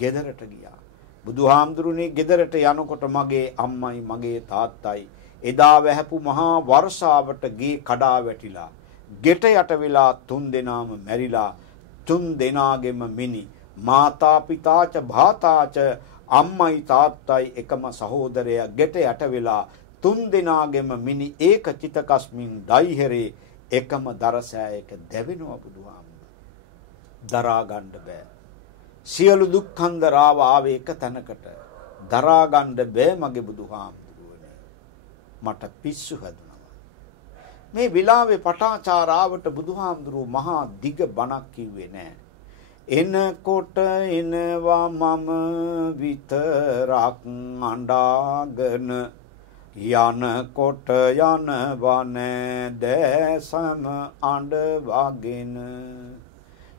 ගෙදරට ගියා. බුදුහාමුදුරනේ ගෙදරට යනකොට මගේ අම්මයි මගේ තාත්තයි එදා වැහපු මහා වර්ෂාවට ගේ කඩා වැටිලා ගෙට යට වෙලා 3 දෙනාම මැරිලා 3 දෙනාගෙම මිනි මාතා පිතාච භාතාච අම්මයි තාත්තයි එකම සහෝදරයා ගෙට යට වෙලා 3 දෙනාගෙම මිනි ඒක චිතකස්මින් දයිහෙරේ එකම දරසෑයක දැවෙනවා බුදුහාමුදුර. දරා ගන්න බෑ. සියලු දුක්ඛන්දරාව ආවේ එක තැනකට. දරා ගන්න බෑ මගේ බුදුහාමුදුරුවනේ. මට පිස්සු හැදුනවා. මේ විලාවේ පටාචාරාවට බුදුහාමුදුරුව මහා දිග බණක් කිව්වේ නෑ. එනකොට එනවා මම විතරක් අඬාගෙන යනකොට යනවා දැසම අඬවගෙන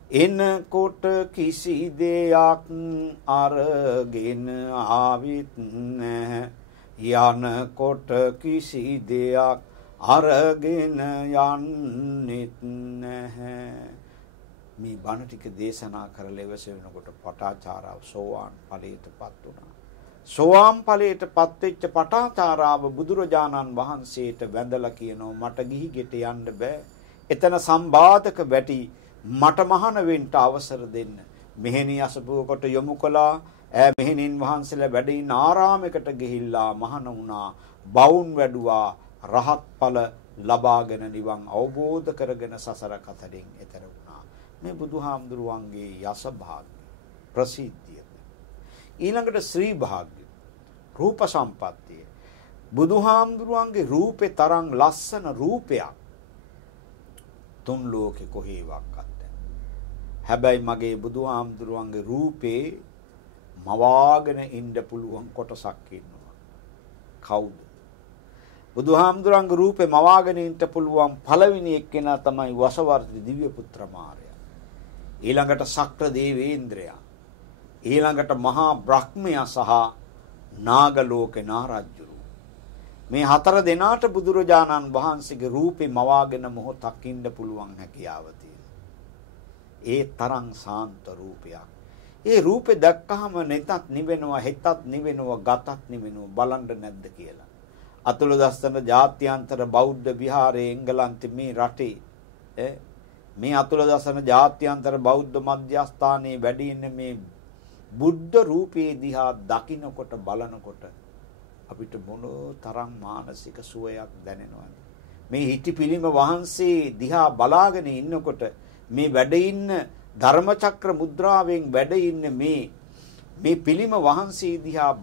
එනකොට කිසි දෙයක් අරගෙන ආවිත් නැහැ යනකොට කිසි දෙයක් අරගෙන යන්නෙත් නැහැ. මේ බණ ටික දේශනා කරලා ඉවස වෙනකොට පටාචාරාව සෝවාන් ඵලයටපත් වුණා. සෝවාන් ඵලයටපත් වෙච්ච පටාචාරාව බුදුරජාණන් වහන්සේට වැඳලා කියනවා මට ගිහි ගෙට යන්න බෑ. එතන සම්බාධක වැටි මට මහාන වෙන්න අවසර දෙන්න. මෙහෙණි අසපුවකට යොමු කළා. ඈ මෙහෙණින් වහන්සේලා වැඩ ඉන්න ආරාමයකට ගිහිල්ලා මහාන වුණා. බවුන් වැඩුවා. රහත් ඵල ලබාගෙන නිවන් අවබෝධ කරගෙන සසර කතරින් එතර වුණා. මේ බුදුහාමුදුරුවන්ගේ යස භාග්‍ය ප්‍රසිද්ධිය. ඊළඟට ශ්‍රී භාග්‍ය රූප සම්පත්තිය. බුදුහාමුදුරුවන්ගේ රූපේ තරම් ලස්සන රූපයක් තුන් ලෝකේ කොහේවත් නැහැ. හැබැයි මගේ බුදුහාමුදුරුවන්ගේ රූපේ මවාගෙන ඉන්න පුළුවන් කොටසක් ඉන්නවා. කවුද? බුදුහාමුදුරන්ගේ රූපේ මවාගෙන ඉන්න පුළුවන් පළවෙනි එක්කෙනා තමයි වසවර්ති දිව්‍ය පුත්‍ර මාරයා. ඊළඟට ශක්‍ර දේවේන්ද්‍රයා. ඊළඟට මහා බ්‍රහ්මයා සහ නාග ලෝකේ නාරජ්ජුරු. මේ හතර දෙනාට බුදුරජාණන් වහන්සේගේ රූපේ මවාගෙන මොහොතක් ඉන්න පුළුවන් හැකියාව තියෙනවා. ඒ තරම් සාන්ත රූපයක්. ඒ රූපේ දැක්කහම නැතත් නිවෙනවා, හෙතත් නිවෙනවා, ගතත් නිවෙනවා. බලන්න නැද්ද කියලා. අතුලදස්සන ජාත්‍යන්තර බෞද්ධ විහාරයේ එංගලන්තේ මේ රටේ මේ අතුලදස්සන ජාත්‍යන්තර බෞද්ධ මධ්‍යස්ථානයේ වැඩ ඉන්න මේ බුද්ධ රූපේ දිහා දකින්නකොට බලනකොට අපිට මොන තරම් මානසික සුවයක් දැනෙනවද? මේ හිටිපිලිම වහන්සේ දිහා බලාගෙන ඉන්නකොට මේ වැඩ ඉන්න ධර්මචක්‍ර මුද්‍රාවෙන් වැඩ ඉන්න මේ පිළිම වහන්සේ දිහා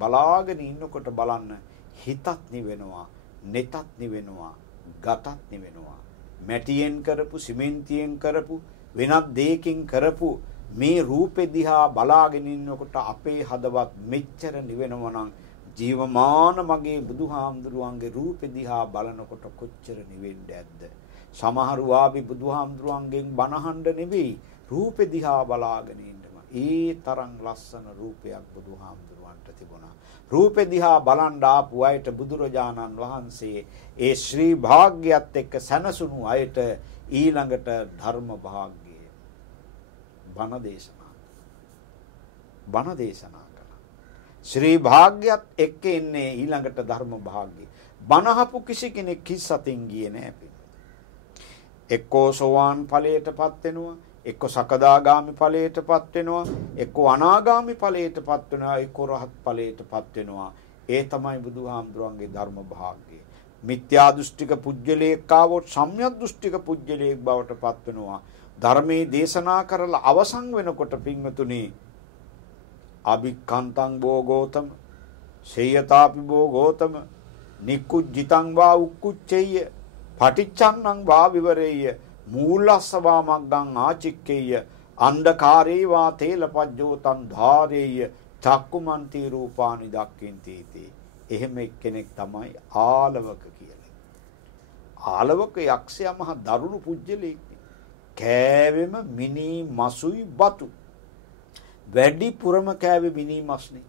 බලාගෙන ඉන්නකොට බලන්න හිතත් නිවෙනවා, නෙතත් නිවෙනවා, ගතත් නිවෙනවා. මැටියෙන් කරපු, සිමෙන්තියෙන් කරපු, වෙනත් දෙයකින් කරපු මේ රූපෙ දිහා බලාගෙන ඉන්නකොට අපේ හදවත් මෙච්චර නිවෙනවා නම් ජීවමාන මගේ බුදුහාමුදුරුවන්ගේ රූපෙ දිහා බලනකොට කොච්චර නිවෙන්නේ ඇද්ද? සමහරු ආවි බුදුහාමුදුරුවන්ගෙන් බණහඬ නෙවෙයි රූපෙ දිහා බලාගෙන ඉන්නවා. ඒ තරම් ලස්සන රූපයක් බුදුහාමුදුරුවන්ට තිබුණා. රූපෙ දිහා බලන් ආපු අයට බුදුරජාණන් වහන්සේ ඒ ශ්‍රී භාග්‍යයත් එක්ක සැනසුණු අයට ඊළඟට ධර්ම භාග්‍යය බණ දේශනා කළා. ශ්‍රී භාග්‍යයත් එක්ක එන්නේ ඊළඟට ධර්ම භාග්‍යය. බණහපු කිසි කෙනෙක් කිස් අතින් ගියේ නෑ. එක්කෝ සෝවාන් ඵලයටපත් වෙනවා, එක්කෝ සකදාගාමි ඵලයටපත් වෙනවා, එක්කෝ අනාගාමි ඵලයටපත් වෙනවා, එක්කෝ රහත් ඵලයටපත් වෙනවා. ඒ තමයි බුදුහාමුදුරන්ගේ ධර්ම භාග්‍යය. මිත්‍යා දෘෂ්ටික පුජ්‍යලයක් ආවොත් සම්‍යක් දෘෂ්ටික පුජ්‍යලයක් බවට පත් වෙනවා. ධර්මයේ දේශනා කරලා අවසන් වෙනකොට පින්වතුනි අභික්ඛන්තං බෝගෝතම සේයතාපි බෝගෝතම නිකුජ්ජිතං වා උක්කුච්චේය පටිච්චන්නං වා විවරේය මූලස්සවා මග්ගං ආචික්කේය අන්ධකාරේ වා තේලපජ්ජෝතං ධාරේය චක්කුමන්ති රූපානි දක්ඛින්ති තී. එහෙම එක්කෙනෙක් තමයි ආලවක කියලා. ආලවක යක්ෂයා මහ දරුණු පුජ්‍යලෙක්. කෑවෙම මිනි මසුයි බතු. වැඩි පුරම කෑවේ මිනි මස්නේ.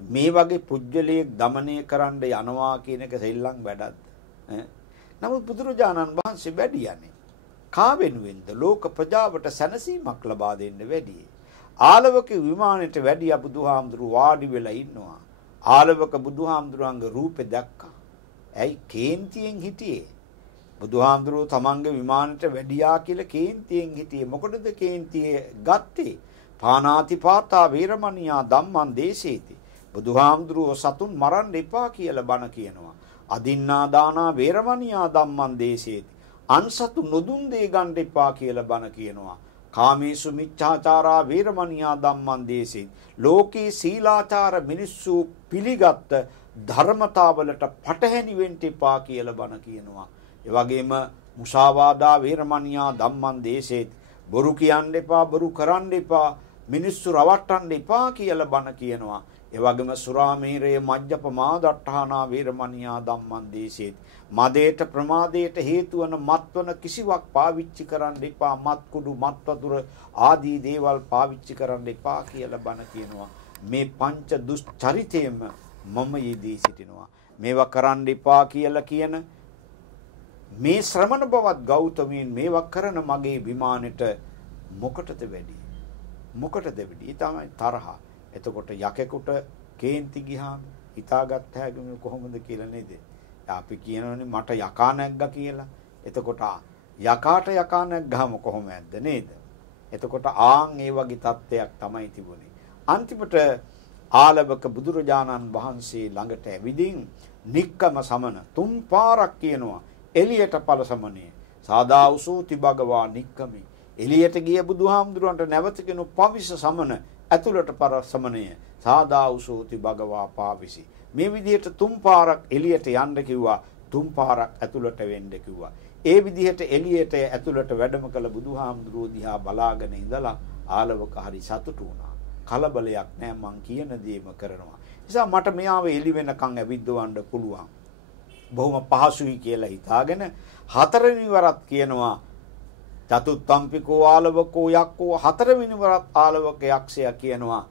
මේ වගේ පුජ්‍යලයක් দমনය කරන්න යනවා කියන එක සෙල්ලම් වැඩක්ද? නමුත් බුදුරජාණන් වහන්සේ වැඩි යන්නේ කා වෙනුවෙන්ද? ලෝක ප්‍රජාවට සැනසීමක් ලබා දෙන්න වැඩි. ආලවක විමානෙට වැඩි බුදුහාමුදුරු වාඩි වෙලා ඉන්නවා. ආලවක බුදුහාමුදුරන්ගේ රූපේ දැක්කා. ඇයි කේන්තියෙන් හිටියේ? බුදුහාමුදුරුවෝ තමන්ගේ විමානයට වැඩියා කියලා කේන්තියෙන් හිටියේ. මොකටද කේන්තිය ගත්තේ? පානාතිපාතා වේරමණියා ධම්මං දේශේති. බුදුහාමුදුරුවෝ සතුන් මරන්න එපා කියලා බණ කියනවා. අදින්නා දානා වේරමණියා ධම්මං දේශේති. අන්සතු නොදුන් දේ ගන්න එපා කියලා බණ කියනවා. කාමේසු මිච්ඡාචාරා වේරමණියා ධම්මං දේශේති. ලෝකේ සීලාචාර මිනිස්සු පිළිගත් ධර්මතාවලට පටහැනි වෙන්න එපා කියලා බණ කියනවා. ඒ වගේම මුසාවාදා වේරමණියා ධම්මං දේශේති. බොරු කියන්න එපා, බොරු කරන්න එපා, මිනිස්සු රවට්ටන්න එපා කියලා බණ කියනවා. ඒ වගේම සුරාමේරය මජ්ජපමාදට්ඨානා වේරමණියා ධම්මං දේශේති. මදේට ප්‍රමාදයට හේතු වන මත්වන කිසිවක් පාවිච්චි කරන්න එපා. මත් කුඩු, මත් වතුර ආදී දේවල් පාවිච්චි කරන්න එපා කියලා බණ කියනවා. මේ පංච දුෂ්චරිතයම මම යෙදී සිටිනවා. මේවා කරන්න එපා කියලා කියන මේ ශ්‍රමණ බවත් ගෞතමීන් මේවා කරන මගේ විමානෙට මොකටද වැඩි? මොකටද වැඩි? තමයි තරහ. එතකොට යකෙකුට කේන්ති ගියාම හිතාගත්ත හැගම කොහොමද කියලා නේද? අපි කියනවනේ මට යකා නැග්ගා කියලා. එතකොට යකාට යකා නැග්ගාම කොහොමද නේද? එතකොට ආන් ඒ වගේ තත්ත්වයක් තමයි තිබුණේ. අන්තිමට ආලවක බුදුරජාණන් වහන්සේ ළඟට ඇවිදින් නික්කම සමන තුන් පාරක් කියනවා එළියට ඵල සමනය. සාදා උසෝති භගවා නික්කමි. එළියට ගිය බුදුහාමුදුරන්ට නැවත කෙනු පවිස සමන ඇතුළට පර සමනය. සාදා උසෝති භගවා පාවිසි. මේ විදිහට තුන් පාරක් එළියට යන්න කිව්වා. තුන් පාරක් ඇතුළට වෙන්න කිව්වා. ඒ විදිහට එළියට ඇතුළට වැඩම කළ බුදුහාමුදුරුවෝ දිහා බලාගෙන ඉඳලා ආලවක හරි සතුටු වුණා. කලබලයක් නෑ මං කියන දේම කරනවා. නිසා මට මෙයාව එළි වෙනකන් ඇවිද්දවන්න පුළුවන්. බොහොම පහසුයි කියලා හිතාගෙන හතරවෙනි වරත් කියනවා චතුත්තම්පිකෝ ආලවකෝ යක්කෝ හතරවෙනි වරත් ආලවක යක්ෂයා කියනවා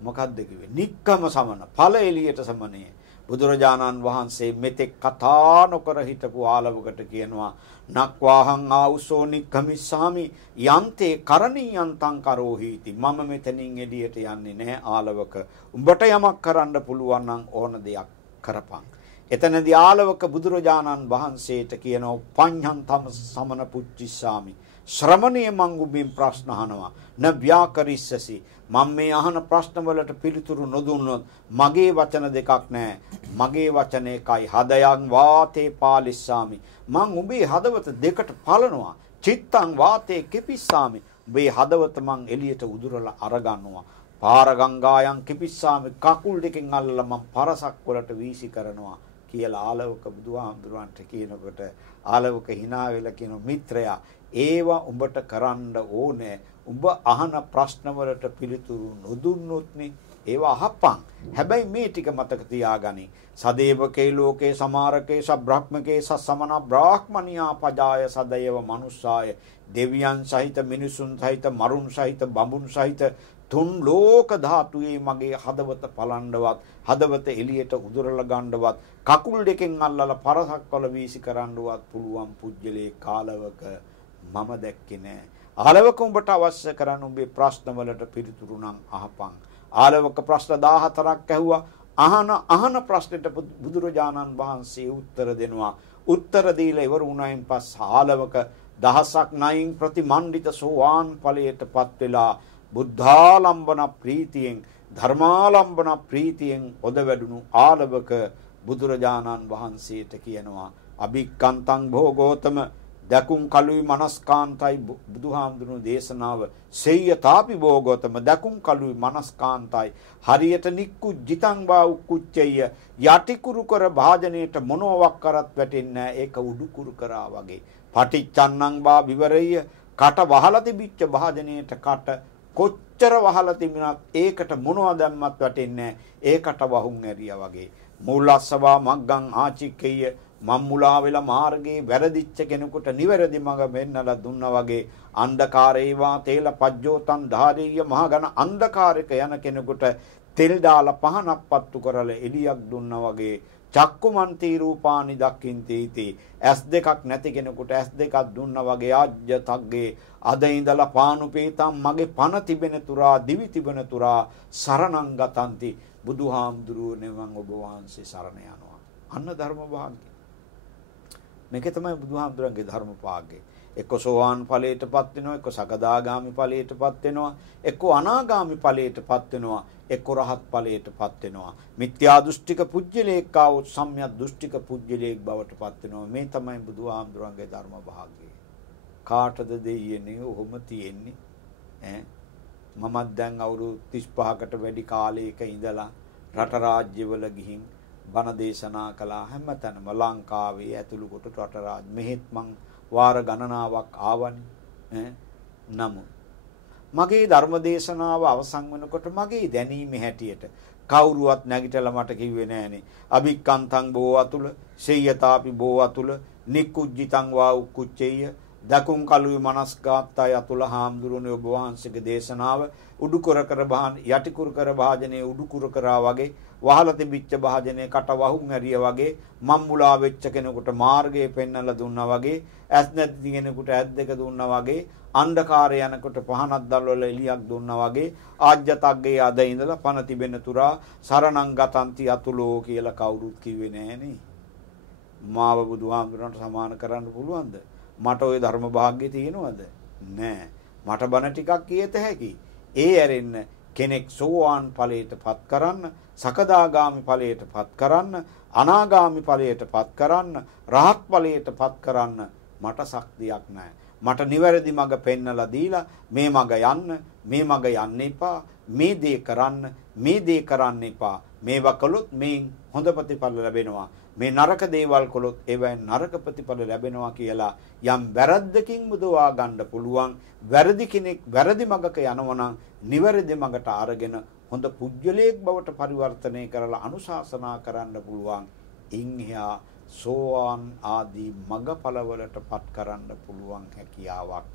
මොකද්ද කිව්වේ? නික්කම සමන ඵල එළියට සමනය. බුදුරජාණන් වහන්සේ මෙතෙක් කතා නොකර හිටපු ආලවකට කියනවා නක්වාහං ආවුසෝ නික්කමිස්සාමි යන්තේ කරණීයන්තං කරෝහීති. මම මෙතනින් එළියට යන්නේ නැහැ ආලවක. උඹට යමක් කරන්න පුළුවන් නම් ඕන දෙයක් කරපන්. එතනදී ආලවක බුදුරජාණන් වහන්සේට කියනවා පඤ්ඤන්තම සමන පුච්චිස්සාමි. ශ්‍රමණේ මං උඹෙන් ප්‍රශ්න අහනවා. න ව්‍යාකරිස්සසි. මම මේ අහන ප්‍රශ්න වලට පිළිතුරු නොදුන්නොත් මගේ වචන දෙකක් නැහැ. මගේ වචන එකයි හදයන් වාතේ පාලිස්සාමි. මං උඹේ හදවත දෙකට පලනවා. චිත්තං වාතේ කිපිස්සාමි. උඹේ හදවත මං එළියට උදුරලා අරගන්නවා. පාර ගංගායන් කිපිස්සාමි. කකුල් දෙකෙන් අල්ලලා මං පරසක් වලට වීසි කරනවා කියලා ආලවක බුදුහාමුදුරන්ට කියනකොට ආලවක hina වෙලා කියන මිත්‍රයා ඒවා උඹට කරන්න ඕනේ. උඹ අහන ප්‍රශ්න වලට පිළිතුරු නොදුන්නොත්නේ ඒවා අහපන්. හැබැයි මේ ටික මතක තියාගනි. සදේවකේ ලෝකේ සමාරකේ සබ්‍රහ්මකේ සසමන බ්‍රාහ්මනියා පජාය සදේව මනුස්සාය දෙවියන් සහිත මිනිසුන් සහිත මරුන් සහිත බඹුන් සහිත තුන් ලෝක ධාතුයේ මගේ හදවත පලණ්ඩවත් හදවත එළියට උදුරලා ගන්නවත් කකුල් දෙකෙන් අල්ලලා පරසක් වල වීසි කරන්නවත් පුළුවන් පුජ්‍යලේ කාලවක මම දැක්කේ නෑ. ආලවක උඹට අවශ්‍ය කරන උඹේ ප්‍රශ්න වලට පිළිතුරු නම් අහපන්. ආලවක ප්‍රශ්න 14ක් ඇහුවා. අහන ප්‍රශ්නෙට බුදුරජාණන් වහන්සේ උත්තර දෙනවා. උත්තර දීලා ඉවර වුණායින් පස්සේ ආලවක දහසක් නයින් ප්‍රතිමන්විත සෝවාන් ඵලයටපත් වෙලා බුද්ධාලම්බන ප්‍රීතියෙන් ධර්මාලම්බන ප්‍රීතියෙන් ඔද වැඩුණු ආලවක බුදුරජාණන් වහන්සේට කියනවා අභික්කන්තං භෝගෝතම දකුම් කලුයි මනස්කාන්තයි බුදුහාමුදුරුවෝ දේශනාව සේයතාපි භෝගෝතම දකුම් කලුයි මනස්කාන්තයි හරියට නික්කු ජිතං වා උක්කුච්චය යටිකුරු කර භාජනයේට මොනවක් කරත් වැටෙන්නේ ඒක උඩුකුරු කරා වගේ පටිච්චන්නං වා විවරය කට වහලා තිබිච්ච භාජනයේට කට කොච්චර වහලා තිබුණත් ඒකට මොනවද දැම්මත් වැටෙන්නේ ඒකට වහුන් ඇරියා වගේ මූලස්සවා මග්ගං ආචික්කේය මම්මුලා වෙලා මාර්ගයේ වැරදිච්ච කෙනෙකුට නිවැරදි මඟ මෙන්නලා දුන්නා වගේ අන්ධකාරේවා තේල පජ්ජෝතං ධාරීය මහඝන අන්ධකාරයක යන කෙනෙකුට තෙල් දාලා පහනක් පත්තු කරලා එළියක් දුන්නා වගේ චක්කුමන්ති රූපානි දක්ඛින්ති ඇස් දෙකක් නැති කෙනෙකුට ඇස් දෙකක් දුන්නා වගේ ආජ්‍ය තග්ගේ අද ඉඳලා පානුපේතම් මගේ පණ තිබෙන තුරා දිවි තිබෙන තුරා සරණං ගතන්ති බුදුහාමුදුරුවෝ නෙවන් ඔබ වහන්සේ සරණ යනවා. අන්න ධර්ම භාග්‍ය. මේක තමයි බුදුහාමුදුරන්ගේ ධර්ම භාග්‍ය. එක්ක සෝවාන් ඵලයටපත් වෙනවා, එක්ක සකදාගාමි ඵලයටපත් වෙනවා, එක්ක අනාගාමි ඵලයටපත් වෙනවා, එක්ක රහත් ඵලයටපත් වෙනවා. මිත්‍යා දෘෂ්ටික පුජ්‍යලේක ආවොත් සම්‍යක් දෘෂ්ටික පුජ්‍යලේක බවටපත් වෙනවා. මේ තමයි බුදුහාමුදුරන්ගේ ධර්ම භාග්‍ය. කාටද දෙයියනේ ඔහොම තියෙන්නේ ඈ මමත් දැන් අවුරුදු 35කට වැඩි කාලයක ඉඳලා රට රාජ්‍යවල ගිහින් බණ දේශනා කළා හැමතැනම ලංකාවේ ඇතුළු කොට රට රාජ්‍ය මෙහෙත් මං වාර ගණනාවක් ආවනේ නමුත් මගේ ධර්ම දේශනාව අවසන් වෙනකොට මගේ දැනීම හැටියට කවුරුවත් නැගිටලා මට කිව්වේ නෑනේ අභික්කන්තං බෝ අතුල සේයතාපි බෝ අතුල නික්කුජ්ජිතං වා උක්කුච්චේය දකුම් කලුයි මනස්කාත්තය අතුල හාමුදුරුවනේ ඔබ වහන්සේගේ දේශනාව උඩු කර කර බහන් යටි කුර කර භාජනයේ උඩු කුර කරා වගේ වහලා තිබිච්ච භාජනයේ කට වහුන් හැරිය වගේ මම්මුලා වෙච්ච කෙනෙකුට මාර්ගය පෙන්වලා දුන්නා වගේ ඇස් නැති කෙනෙකුට ඇස් දෙක දුන්නා වගේ අන්ධකාරය යනකොට පහනක් දැල්වල එළියක් දුන්නා වගේ ආජ්‍යතග්ගේ අද ඉඳලා පණ තිබෙන තුරා සරණං ගතන්ති අතුලෝ කියලා කවුරුත් කිව්වේ නෑනේ. මාව බුදුහාමුදුරන්ට සමාන කරන්න පුළුවන්ද? මට ওই ධර්ම භාග්‍ය තියෙනවද? නෑ. මට බණ ටිකක් කියත හැකි. ඒ ඇරෙන්න කෙනෙක් සෝවාන් ඵලයටපත් කරන්න, සකදාගාමි ඵලයටපත් කරන්න, අනාගාමි ඵලයටපත් කරන්න, රහත් ඵලයටපත් කරන්න මට ශක්තියක් නැහැ. මට නිවැරදි මඟ පෙන්නලා දීලා මේ මඟ යන්න, මේ මඟ යන්න එපා, මේ දේ කරන්න, මේ දේ කරන්න එපා. මේවා කළොත් මේ හොඳ ප්‍රතිඵල ලැබෙනවා. මේ නරක දේවල් කළොත් ඒවෙන් නරක ප්‍රතිඵල ලැබෙනවා කියලා යම් වැරද්දකින් මුදවා ගන්න පුළුවන්. වැරදි කෙනෙක් වැරදි මඟක යනවනම් නිවැරදි මඟට අරගෙන හොඳ පුජ්‍යලයක් බවට පරිවර්තනය කරලා අනුශාසනා කරන්න පුළුවන්. ඉන්හියා සෝවාන් ආදී මඟඵලවලටපත් කරන්න පුළුවන් හැකියාවක්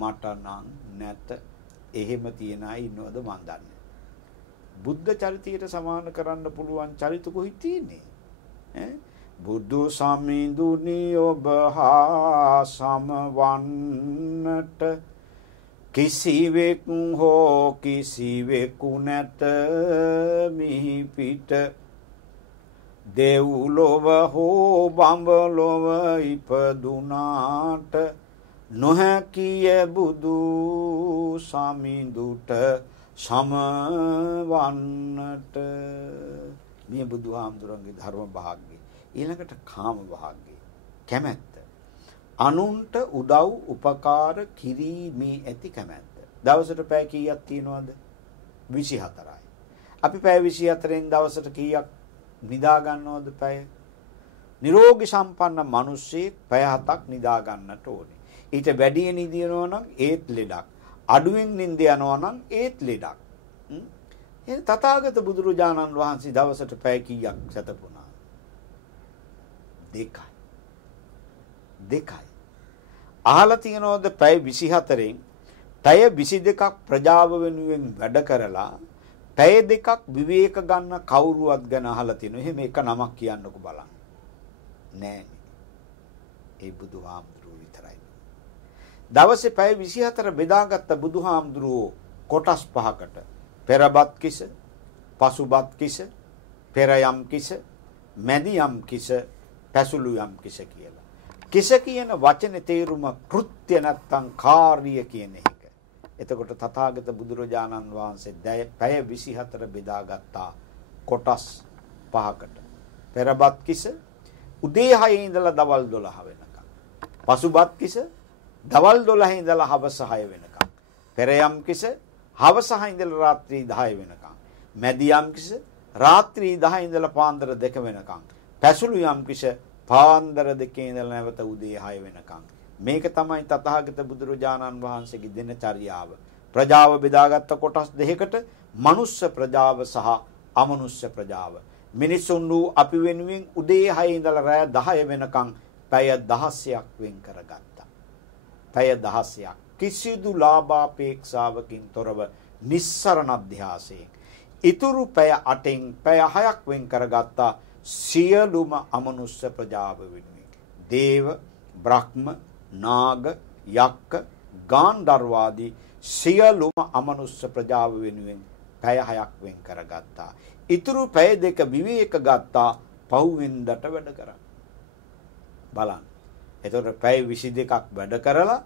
මට නම් නැත. එහෙම තියන අය ඉන්නවද මන් දන්නේ. බුද්ධ චරිතයට සමාන කරන්න පුළුවන් චරිත කොහි තියෙන්නේ? බුදු සමිඳුනි ඔබ හා සමවන්නට කිසිවෙක් හෝ කිසිවෙකු නැත මිහි පිට දෙව්ලොව හෝ බඹලොව ඉපදුනාට නොහැකිය බුදු සමිඳුට සමවන්නට. මේ බුදුහාමුදුරන්ගේ ධර්ම භාග්‍යය. ඊළඟට කාම භාග්‍යය. කැමැත්ත. අනුන්ට උදව් උපකාර කිරීමේ ඇති කැමැත්ත. දවසට පැය කීයක් තියනවද? 24යි. අපි පැය 24න් දවසට කීයක් නිදා ගන්නවද පැය? නිරෝගී සම්පන්න මිනිස්සෙක් පැය 7ක් නිදා ගන්නට ඕනේ. ඊට වැඩිය නිදිනවා නම් ඒත් ලෙඩක්. අඩුවෙන් නිින්ද යනවා නම් ඒත් ලෙඩක්. එහෙනම් තථාගත බුදුරජාණන් වහන්සේ දවසට පැය කීයක් සැතපුණා? 2යි. අහලා තියනවද පැය 24න් පැය 22ක් ප්‍රජාව වෙනුවෙන් වැඩ කරලා පැය 2ක් විවේක ගන්න කවුරුවත් ගැන අහලා තිනු. එහෙම එක නමක් කියන්නකෝ බලන්න. නෑනේ. ඒ බුදුහාමුදුරුවෝ විතරයි. දවසේ පැය 24 බෙදාගත්ත බුදුහාමුදුරුවෝ කොටස් 5කට පෙරබත් කිස, පසුබත් කිස, පෙරයම් කිස, මැදියම් කිස, පැසුළුයම් කිස කියලා. කිස කියන වචනේ තේරුම කෘත්‍ය නැත්තම් කාර්ය කියන එක. එතකොට තථාගත බුදුරජාණන් වහන්සේ පැය 24 බෙදාගත්තා කොටස් 5කට. පෙරබත් කිස උදේ 6 ඉඳලා දවල් 12 වෙනකම්. පසුබත් කිස දවල් 12 ඉඳලා හවස 6 වෙනකම්. පෙරයම් කිස හවස 6 ඉඳලා රාත්‍රී 10 වෙනකම්. මැදියම් කිස රාත්‍රී 10 ඉඳලා පාන්දර 2 වෙනකම්. පැසුළුයම් කිස පාන්දර 2 ඉඳලා නැවත උදේ 6 වෙනකම්. මේක තමයි තථාගත බුදුරජාණන් වහන්සේගේ දිනචරියාව. ප්‍රජාව බෙදාගත්ත කොටස් දෙකකට මනුස්ස ප්‍රජාව සහ අමනුස්ස ප්‍රජාව. මිනිසුන් වූ අපි වෙනුවෙන් උදේ 6 ඉඳලා රාත්‍රී 10 වෙනකම් පැය 16ක් වෙන් කරගත්තා. පැය 16ක් කිසිදු ලාභාපේක්ෂාවකින් තොරව නිස්සරණ අධ්‍යාසයෙන්. ඊතුරු පැය 8න් පැය 6ක් වෙන් කරගත්තා සියලුම අමනුස්ස ප්‍රජාව වෙනුවෙන්. දේව, බ්‍රහ්ම, නාග, යක්ක, ගාන්ධර්වාදී සියලුම අමනුස්ස ප්‍රජාව වෙනුවෙන් පැය 6ක් වෙන් කරගත්තා. ඊතුරු පැය 2 විවේක ගත්තා පහුවෙන්දට වැඩ කරා. බලන්න. එතකොට පැය 22ක් වැඩ කරලා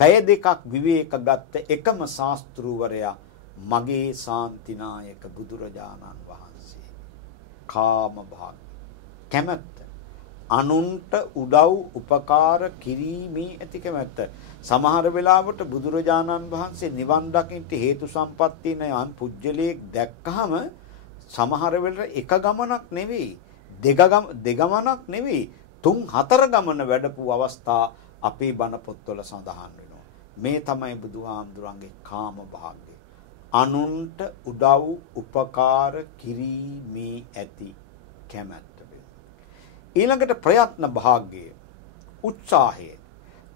පැය 2ක් විවේක ගත්ත එකම ශාස්ත්‍රූවරයා මගේ ශාන්තිනායක බුදුරජාණන් වහන්සේ. කාම භාග. කැමැත්ත. අනුන්ට උදව් උපකාර කිරීමේ ඇති කැමැත්ත. සමහර වෙලාවට බුදුරජාණන් වහන්සේ නිවන් දකින්න හේතු සම්පatti යම් පුජ්‍යලයක් දැක්කහම සමහර වෙලාවට එක ගමනක් නෙවෙයි දෙගමනක් නෙවෙයි 3-4 ගමන වැඩපු අවස්ථා අපේ බණ පොත්වල සඳහන් වෙනවා. මේ තමයි බුදුහාමුදුරන්ගේ කාම භාග්‍යය. අනුන්ට උදව් උපකාර කිරීමේ ඇති කැමැත්ත. ඊළඟට ප්‍රයත්න භාග්‍යය. උත්සාහය.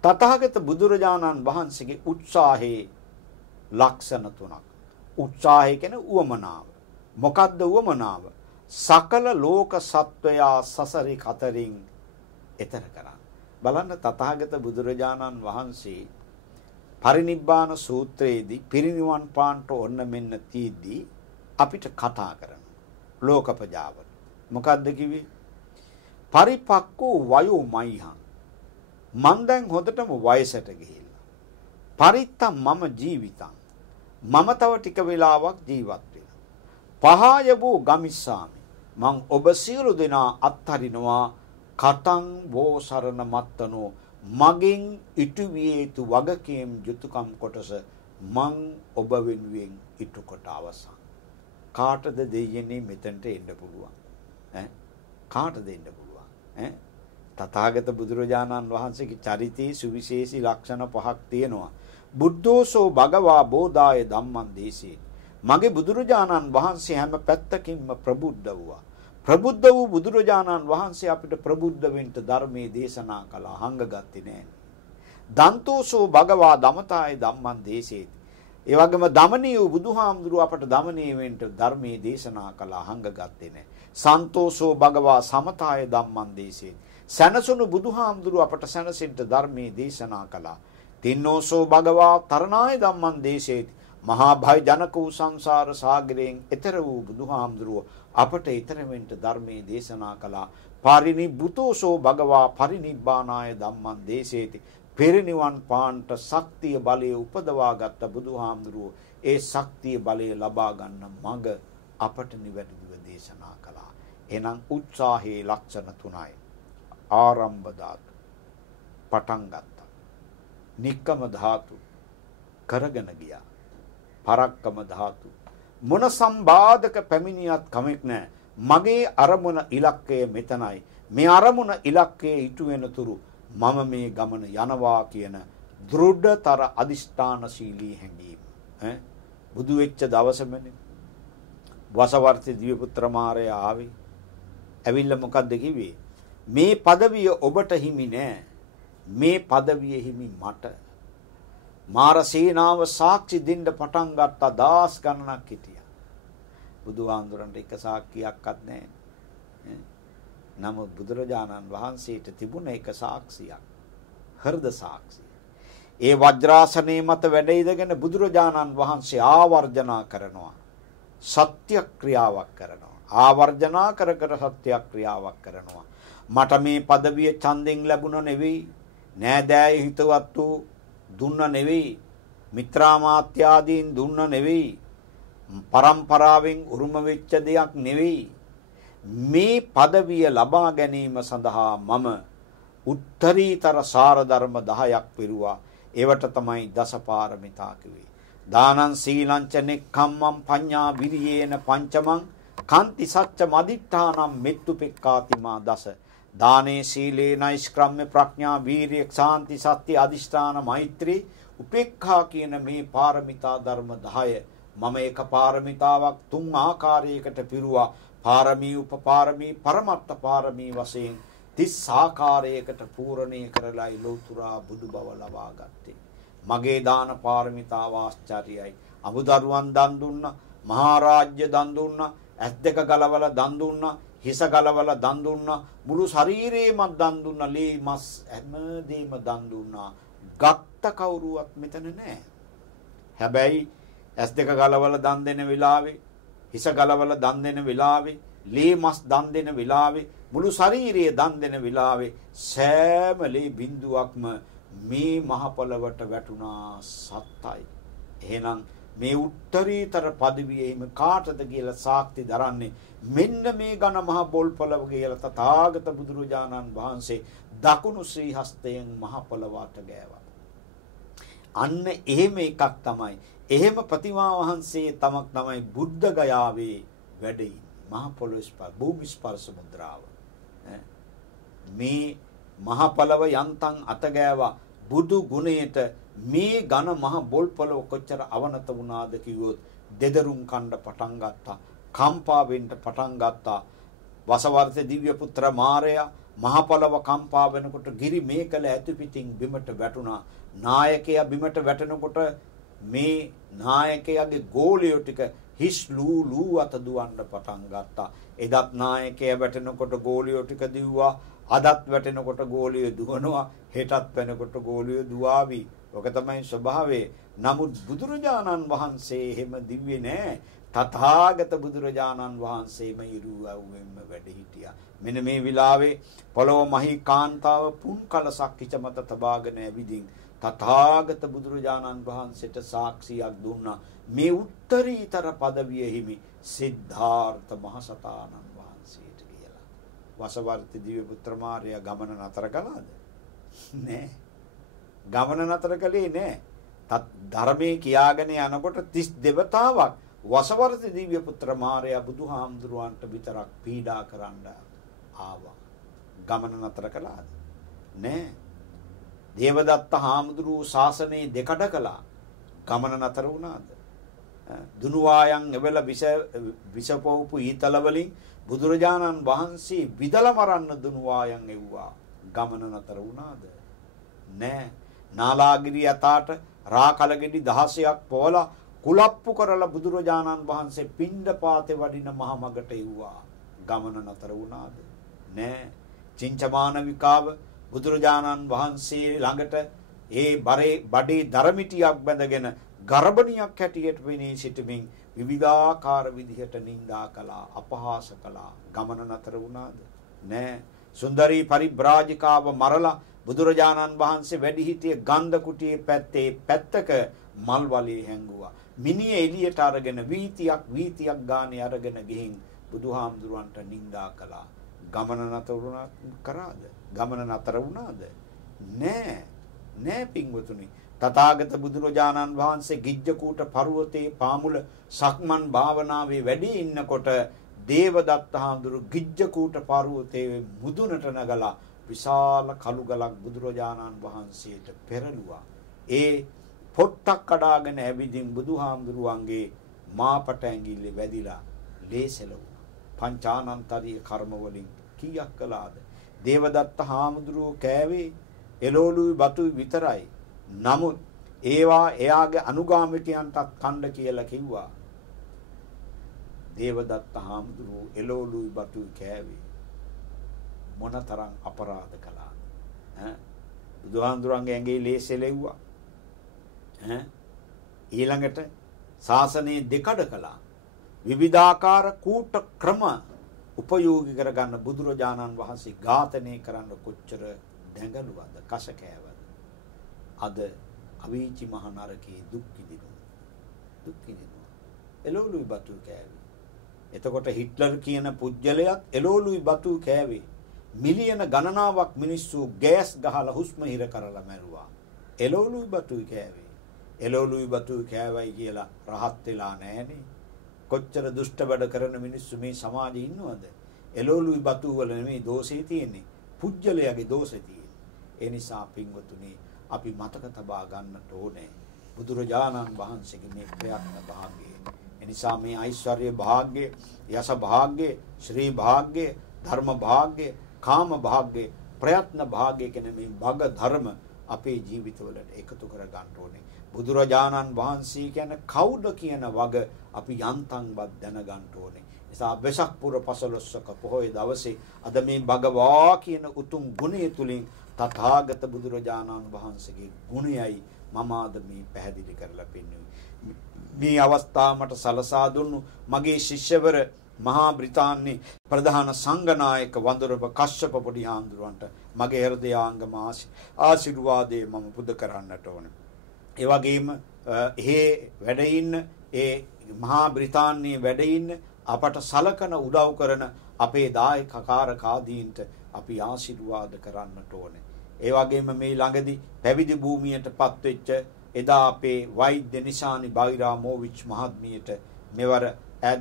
තථාගත බුදුරජාණන් වහන්සේගේ උත්සාහයේ ලක්ෂණ තුනක්. උත්සාහය කියන්නේ උවමනාව. මොකද්ද උවමනාව? සකල ලෝක සත්වයා සසරි කතරින් එතර කරන්න. බලන්න තථාගත බුදුරජාණන් වහන්සේ පරිනිබ්බාන සූත්‍රයේදී පිරිනිවන් පාන්ට ඔන්න මෙන්න තීද්දී අපිට කතා කරන ලෝකපජාවට. මොකද්ද කිව්වේ? පරිපක්කෝ වයෝ මයිහං. මං දැන් හොඳටම වයසට ගිහිල්ලා. පරිත්තම් මම ජීවිතං. මම තව ටික වෙලාවක් ජීවත් වෙනවා. පහය වූ ගමිස්සාමි. මං ඔබ සියලු දෙනා අත්හරිනවා. කතං වෝ සරණ මත්තනෝ. මගෙන් ඉටු විය යුතු වගකීම් යුතුයකම් කොටස මං ඔබ වෙනුවෙන් ඉටු කොට අවසන්. කාටද දෙයන්නේ මෙතනට එන්න පුළුවන්? කාටද එන්න පුළුවන්? තථාගත බුදුරජාණන් වහන්සේගේ චරිතයේ සුවිශේෂී ලක්ෂණ පහක් තියෙනවා. බුද්ධෝසෝ භගවා බෝධාය ධම්මං දේශේ. මගේ බුදුරජාණන් වහන්සේ හැම පැත්තකින්ම ප්‍රබුද්ධ වුණා. ප්‍රබුද්ධ වූ බුදුරජාණන් වහන්සේ අපිට ප්‍රබුද්ධ වෙන්න ධර්මයේ දේශනා කළා. හංගගත්තේ නැහැ. දන්තෝසෝ භගවා දමතාය ධම්මං දේශේ. ඒ වගේම දමනීය වූ බුදුහාමුදුරුව අපට දමනීය වෙන්න ධර්මයේ දේශනා කළා. හංගගත්තේ නැහැ. සන්තෝසෝ භගවා සමතාය ධම්මං දේශේ. සනසුණු බුදුහාමුදුරුව අපට සනසෙන්න ධර්මයේ දේශනා කළා. තින්නෝසෝ භගවා තරණාය ධම්මං දේශේ. මහා භය ජනක වූ සංසාර සාගරයෙන් එතර වූ බුදුහාමුදුරුව අපට ඊතර වෙන්න ධර්මයේ දේශනා කළා. පරිනිබ්බුතෝසෝ භගවා පරිනිබ්බානාය ධම්මං දේශේති. පෙරනිවන් පාන්ට ශක්තිය බලය උපදවාගත් බුදුහාමුදුරුව ඒ ශක්තිය බලය ලබා ගන්න මඟ අපට නිවැරදිව දේශනා කළා. එහෙනම් උත්සාහයේ ලක්ෂණ තුනයි. ආරම්භ ධාතු පටන් ගත්තා. නික්කම ධාතු කරගෙන ගියා. පරක්කම ධාතු මොන සම්බාධක පැමිණියත් කමක් නැහැ. මගේ අරමුණ ඉලක්කය මෙතනයි. මේ අරමුණ ඉලක්කයේ ඉටු වෙනතුරු මම මේ ගමන යනවා කියන දෘಢතර අදිෂ්ඨානශීලී හැඟීම. බුදු වෙච්ච දවසමනේ වසවර්ති දිව්‍යපුත්‍ර මාරයා ආවේ. ඇවිල්ලා මොකද්ද කිව්වේ? මේ পদවිය ඔබට හිමි නෑ. මේ পদවිය හිමි මට. මාර සේනාව සාක්ෂි දෙන්න පටන් ගත්තා. දාස් ගණනක් හිටියා. බුදුහාමුදුරන්ට එක සාක්කියක්වත් නැහැ. නමුත් බුදුරජාණන් වහන්සේට තිබුණ එක සාක්ෂියක්. හෘද සාක්ෂිය. ඒ වජ්‍රාසනයේ මත වැඩ ඉඳගෙන බුදුරජාණන් වහන්සේ ආවර්ජනා කරනවා. සත්‍ය ක්‍රියාවක් කරනවා. ආවර්ජනා කර කර සත්‍ය ක්‍රියාවක් කරනවා. මට මේ পদවිය ඡන්දෙන් ලැබුණ නෙවෙයි. නෑදෑය හිතවත්තු දුන්න නෙවෙයි. මිත්‍රාමාත්‍යාදීන් දුන්න නෙවෙයි. පරම්පරාවෙන් උරුම වෙච්ච දෙයක් නෙවෙයි. මේ পদවිය ලබා ගැනීම සඳහා මම උත්තරීතර සාර ධර්ම 10ක් පිරුවා. ඒවට තමයි දසපාරමිතා කිව්වේ. දානං සීලං ච නෙක්ඛම්මං පඤ්ඤා විරියේන පංචමං කාන්ති සච්ච මදිඨානම් මෙත්තුපෙක්ඛාතිමා දස. දානේ සීලේ නෛෂ්ක්‍රම්‍ය ප්‍රඥා වීරිය ශාන්ති සත්‍ය අදිෂ්ඨාන මෛත්‍රී උපේක්ඛා කියන මේ පාරමිතා ධර්ම 10 මම එක පාරමිතාවක් තුන් ආකාරයකට පිරුවා. පාරමී උපපාරමී පරමත්ත පාරමී වශයෙන් 30 ආකාරයකට පූර්ණේ කරලායි ලෞතුරා බුදු බව ලබා ගත්තේ. මගේ දාන පාරමිතාව ආශ්චර්යයි. අමුදරුවන් දන් දුන්නා, මහා රාජ්‍ය දන් දුන්නා, ඇස් දෙක ගලවලා දන් දුන්නා, හිස ගලවලා දන් දුන්නා, මුළු ශරීරේම දන් දුන්නා, ලේ මස් හැමදේම දන් දුන්නා. ගත්ත කවුරුවත් මෙතන නැහැ. හැබැයි ඇස් දෙක ගලවලා දන් දෙන වෙලාවේ, හිස ගලවලා දන් දෙන වෙලාවේ, ලේ මස් දන් දෙන වෙලාවේ, මුළු ශරීරයේ දන් දෙන වෙලාවේ සෑම ලේ බිඳුවක්ම මේ මහ පොළවට වැටුණා සත්තයි. එහෙනම් මේ උත්තරීතර পদවියෙහිම කාටද කියලා සාක්ෂි දරන්නේ මෙන්න මේ ඝන මහ බෝල් පොළව කියලා තථාගත බුදුරජාණන් වහන්සේ දකුණු ශ්‍රී හස්තයෙන් මහ පොළවට ගෑවා. අන්න එහෙම එකක් තමයි. එහෙම ප්‍රතිමා වහන්සේ තමක් තමයි බුද්ධ ගයාවේ වැඩ ඉන්නේ. මහ පොළොව ස්පර්ශ භූමි ස්පර්ශ මුද්‍රාව. මේ මහ පොළව යන්තම් අත ගෑවා. බුදු ගුණයට මේ ඝන මහ බෝල් පොළව කොච්චර අවනත වුණාද කිව්වොත් දෙදරුම් කණ්ඩ පටන් ගත්තා. කම්පා වෙන්න පටන් ගත්තා. වසවර්ත දිව්‍ය පුත්‍ර මාරයා මහ පොළව කම්පා වෙනකොට ගිරි මේකල ඇතු පිටින් බිමට වැටුණා. නායකයා බිමට වැටෙනකොට මේ නායකයාගේ ගෝලියෝ ටික හිස් ලූ අත දුවන්න පටන් ගත්තා. එදත් නායකයා වැටෙනකොට ගෝලියෝ ටික දිව්වා. අදත් වැටෙනකොට ගෝලියෝ දුවනවා. හෙටත් වෙනකොට ගෝලියෝ දුවාවි. ඔක තමයි ස්වභාවය. නමුත් බුදුරජාණන් වහන්සේ එහෙම දිව්වේ නෑ. තථාගත බුදුරජාණන් වහන්සේම ඉරුවවෙන්ම වැඩ හිටියා. මෙන්න මේ විලාවේ පොළොව මහී කාන්තාව පුන් කලසක් කිච මත තබාගෙන ඇවිදින් තථාගත බුදුරජාණන් වහන්සේට සාක්ෂියක් දුන්නා. මේ උත්තරීතර পদවිය හිමි සිද්ධාර්ථ මහසතාණන් වහන්සේට කියලා. වසවර්ති දිව්‍ය පුත්‍ර මාර්යා ගමන නතර කළාද? නෑ. ගමන නතර කළේ නෑ. ධර්මයේ කියාගෙන යනකොට 30 දෙවතාවක් වසවර්ති දිව්‍ය පුත්‍ර මාර්යා බුදුහාමුදුරුවන්ට විතරක් පීඩා කරන්න ආවා. ගමන නතර කළාද? නෑ. දේවදත්ත හාමුදුරුවෝ ශාසනයේ දෙකඩ කළා. ගමන නතර වුණාද? දුනුවායන් එවල විසපෝපු ඊතල වලින් බුදුරජාණන් වහන්සේ විදල මරන්න දුනුවායන් එව්වා. ගමන නතර වුණාද? නෑ. නාලාගිරි යතාට රාකලගෙඩි 16ක් පොවලා කුලප්පු කරලා බුදුරජාණන් වහන්සේ පිණ්ඩපාතේ වඩින මහ මගට එව්වා. ගමන නතර වුණාද? නෑ. චින්චමානවිකාව බුදුරජාණන් වහන්සේ ළඟට ඒ බඩේ දරමිටියක් බැඳගෙන ගර්භණියක් හැටියට වෙනී සිටමින් විවිධාකාර විදිහට නිඳා කළා, අපහාස කළා. ගමන නතර වුණාද? නෑ. සුන්දරී පරිබ්‍රාජිකාව මරලා බුදුරජාණන් වහන්සේ වැඩි හිටියේ ගන්ධ කුටියේ පැත්තේ පැත්තක මල් වලේ හැංගුවා. මිනිය එළියට අරගෙන වීතියක් ගානේ අරගෙන ගිහින් බුදුහාමුදුරන්ට නිඳා කළා. ගමන නතර වුණා කරාද? ගමන නතර වුණාද? නෑ. නෑ පින්වතුනි. තථාගත බුදුරජාණන් වහන්සේ ගිජ්ජකූට පර්වතයේ පාමුල සක්මන් භාවනාවේ වැඩි ඉන්නකොට දේවදත්ත හාමුදුරු ගිජ්ජකූට පර්වතයේ මුදුනට නගලා විශාල කළු ගලක් බුදුරජාණන් වහන්සේට පෙරළුවා. ඒ පොට්ටක් කඩාගෙන ඇවිදින් බුදුහාමුදුරුවන්ගේ මාපට ඇඟිල්ලේ වැදිලා ලේසෙල වුණා. පංචානන්තරීය කර්ම වලින් කීයක් කළාද? දේවදත්ත හාමුදුරුවෝ කෑවේ එළවලුයි බතුයි විතරයි. නමුත් ඒවා එයාගේ අනුගාමිකයන්ටත් කන්න කියලා කිව්වා. දේවදත්ත හාමුදුරුවෝ එළවලුයි බතුයි කෑවේ මොනතරම් අපරාධ කළාද? බුදුහාමුදුරන්ගේ ඇඟේ ලේසෙලෙව්වා. ඊළඟට ශාසනයේ දෙකඩ කළා. විවිධාකාර කූට ක්‍රම උපයෝගී කරගන්න බුදුරජාණන් වහන්සේ ඝාතනය කරන්න කොච්චර දැඟලුවද, කස කෑවද? අද අවීචි මහ නරකේ දුක් විඳිනවා. එළවලුයි බතුයි කෑවේ. එතකොට හිට්ලර් කියන පුජ්‍යලයක් එළවලුයි බතුයි කෑවේ. මිලියන ගණනාවක් මිනිස්සු ගෑස් ගහලා හුස්ම හිර කරලා මැරුවා. එළවලුයි බතුයි කෑවේ. එළවලුයි බතුයි කෑවයි කියලා රහත් වෙලා නැහනේ. කොච්චර දුෂ්ට වැඩ කරන මිනිස්සු මේ සමාජයේ ඉන්නවද? එළවලුයි බතුයි වල නෙමෙයි දෝෂේ තියෙන්නේ. පුජ්‍යලයාගේ දෝෂේ තියෙන්නේ. ඒ නිසා පින්වතුනි අපි මතක තබා ගන්නට ඕනේ බුදුරජාණන් වහන්සේගේ මේ ප්‍රයත්න භාග්‍යය. ඒ නිසා මේ ඓශ්වර්ය භාග්‍යය, යස භාග්‍යය, ශ්‍රී භාග්‍යය, ධර්ම භාග්‍යය, කාම භාග්‍යය, ප්‍රයත්න භාග්‍යය කියන මේ භග ධර්ම අපේ ජීවිතවලට එකතු කර ගන්න ඕනේ. බුදුරජාණන් වහන්සේ කියන්නේ කවුද කියන වග අපි යන්තම්වත් දැනගන්න ඕනේ. නිසා වෙසක් පුර 15ක පොහොය දවසේ අද මේ භගවා කියන උතුම් ගුණය තුලින් තථාගත බුදුරජාණන් වහන්සේගේ ගුණයයි මම අද මේ පැහැදිලි කරලා පෙන්වන්නේ. මේ අවස්ථාව මට සලසා දුන්නු මගේ ශිෂ්‍යවර මහා බ්‍රිතාන්‍ය ප්‍රධාන සංඝනායක වඳුරප කශ්‍යප පොඩි හාමුදුරුවන්ට මගේ හෘදයාංගම ආශිර්වාදයේ මම පුද කරන්නට ඕනේ. ඒ වගේම වැඩ ඉන්න ඒ මහා බ්‍රිතාන්‍යයේ වැඩ ඉන්න අපට සලකන උදව් කරන අපේ දායකකාරකාදීන්ට අපි ආශිර්වාද කරන්නට ඕනේ. ඒ වගේම මේ ළඟදී පැවිදි භූමියටපත් වෙච්ච එදා අපේ වෛද්‍ය නිශානි බයිරාමෝවිච් මහත්මියට මෙවර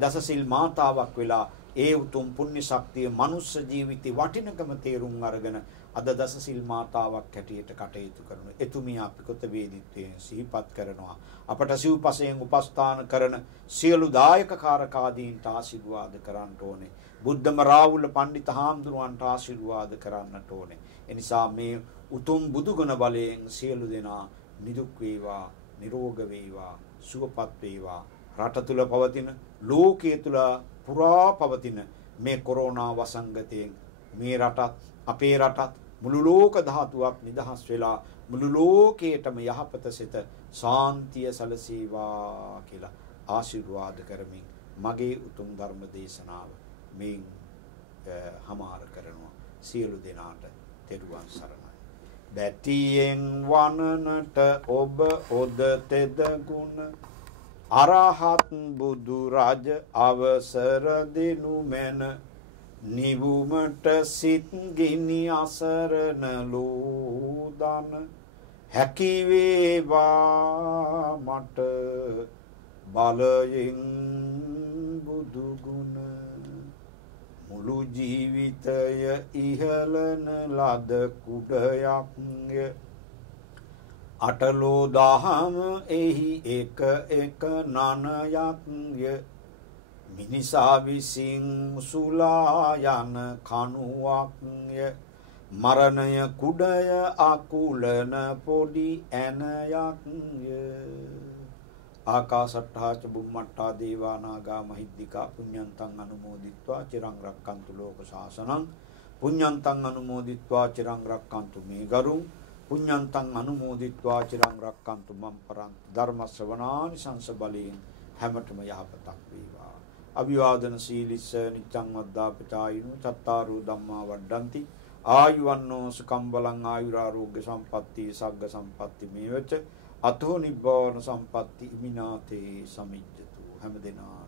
දසසිල් මාතාවක් වෙලා ඒ උතුම් පුණ්‍ය ශක්තිය මනුස්ස ජීවිතේ වටිනකම තේරුම් අරගෙන අද දස සිල් මාතාවක් හැටියට කටයුතු කරන එතුමිය අපි කොත වේදිත්වයෙන් සිහිපත් කරනවා. අපට සිව්පසයෙන් උපස්ථාන කරන සියලු දායක කාරකාදීන්ට ආශිර්වාද කරන්නට ඕනේ. බුද්ධම රාහුල පණ්ඩිත හාමුදුරුවන්ට ආශිර්වාද කරන්නට ඕනේ. එනිසා මේ උතුම් බුදුගුණ බලයෙන් සියලු දෙනා නිදුක් වේවා, නිරෝග වේවා, සුවපත් වේවා. රට තුල පවතින, ලෝකයේ තුල පුරා පවතින මේ කොරෝනා වසංගතයෙන් මේ රටත්, අපේ රටත්, මුළු ලෝක ධාතුවක් නිදහස් වෙලා මුළු ලෝකයටම යහපත සිත ශාන්තිය සැලසේවා කියලා ආශිර්වාද කරමින් මගේ උතුම් ධර්ම දේශනාව මේ හමාර කරනවා. සියලු දෙනාට තෙරුවන් සරණයි. බැටියෙන් වනනට ඔබ ඔද තෙද ගුණ අරහත් බුදු රජ අවසර දෙනු මැන නිවුමට සිත් ගිනි අසරණ ලෝදන හැකි වේවා මට බලයෙන් බුදු ගුණ මුළු ජීවිතය ඉහළන ලද කුඩයක්ය අටලෝ දහම එහි එක එක නනයක්ය මිනිසා විසින් සුලා යන කණුවක්ය මරණය කුඩය අකුලන පොඩි ඇනයක්ය ආකාසට්ඨා ච බුම්මට්ඨා දේවා නාග මහිද්దికා පුඤ්ඤන්තං අනුමෝදිත්වා චිරං රක්칸තු ලෝක ශාසනං පුඤ්ඤන්තං අනුමෝදිත්වා චිරං රක්칸තු මේ ගරුං පුඤ්ඤන්තං අනුමෝදිත්වා චිරං රක්칸තු මම් පරන්ති ධර්ම ශ්‍රවණානි සංස බලයෙන් හැමතෙම යහපතක් වේවා. අභිවාදන සීලිස්ස නිච්ඡං වද්දාපචායිනෝ චත්තාරෝ ධම්මා වඩ්ඩಂತಿ ආයුවන්නෝ සුඛං බලං ආයුරාෝග්‍ය සම්පatti සග්ග සම්පatti මේවච අතෝ නිබ්බාන සම්පatti ඉමිනාතේ සමිජ්ජතු. හැම දිනා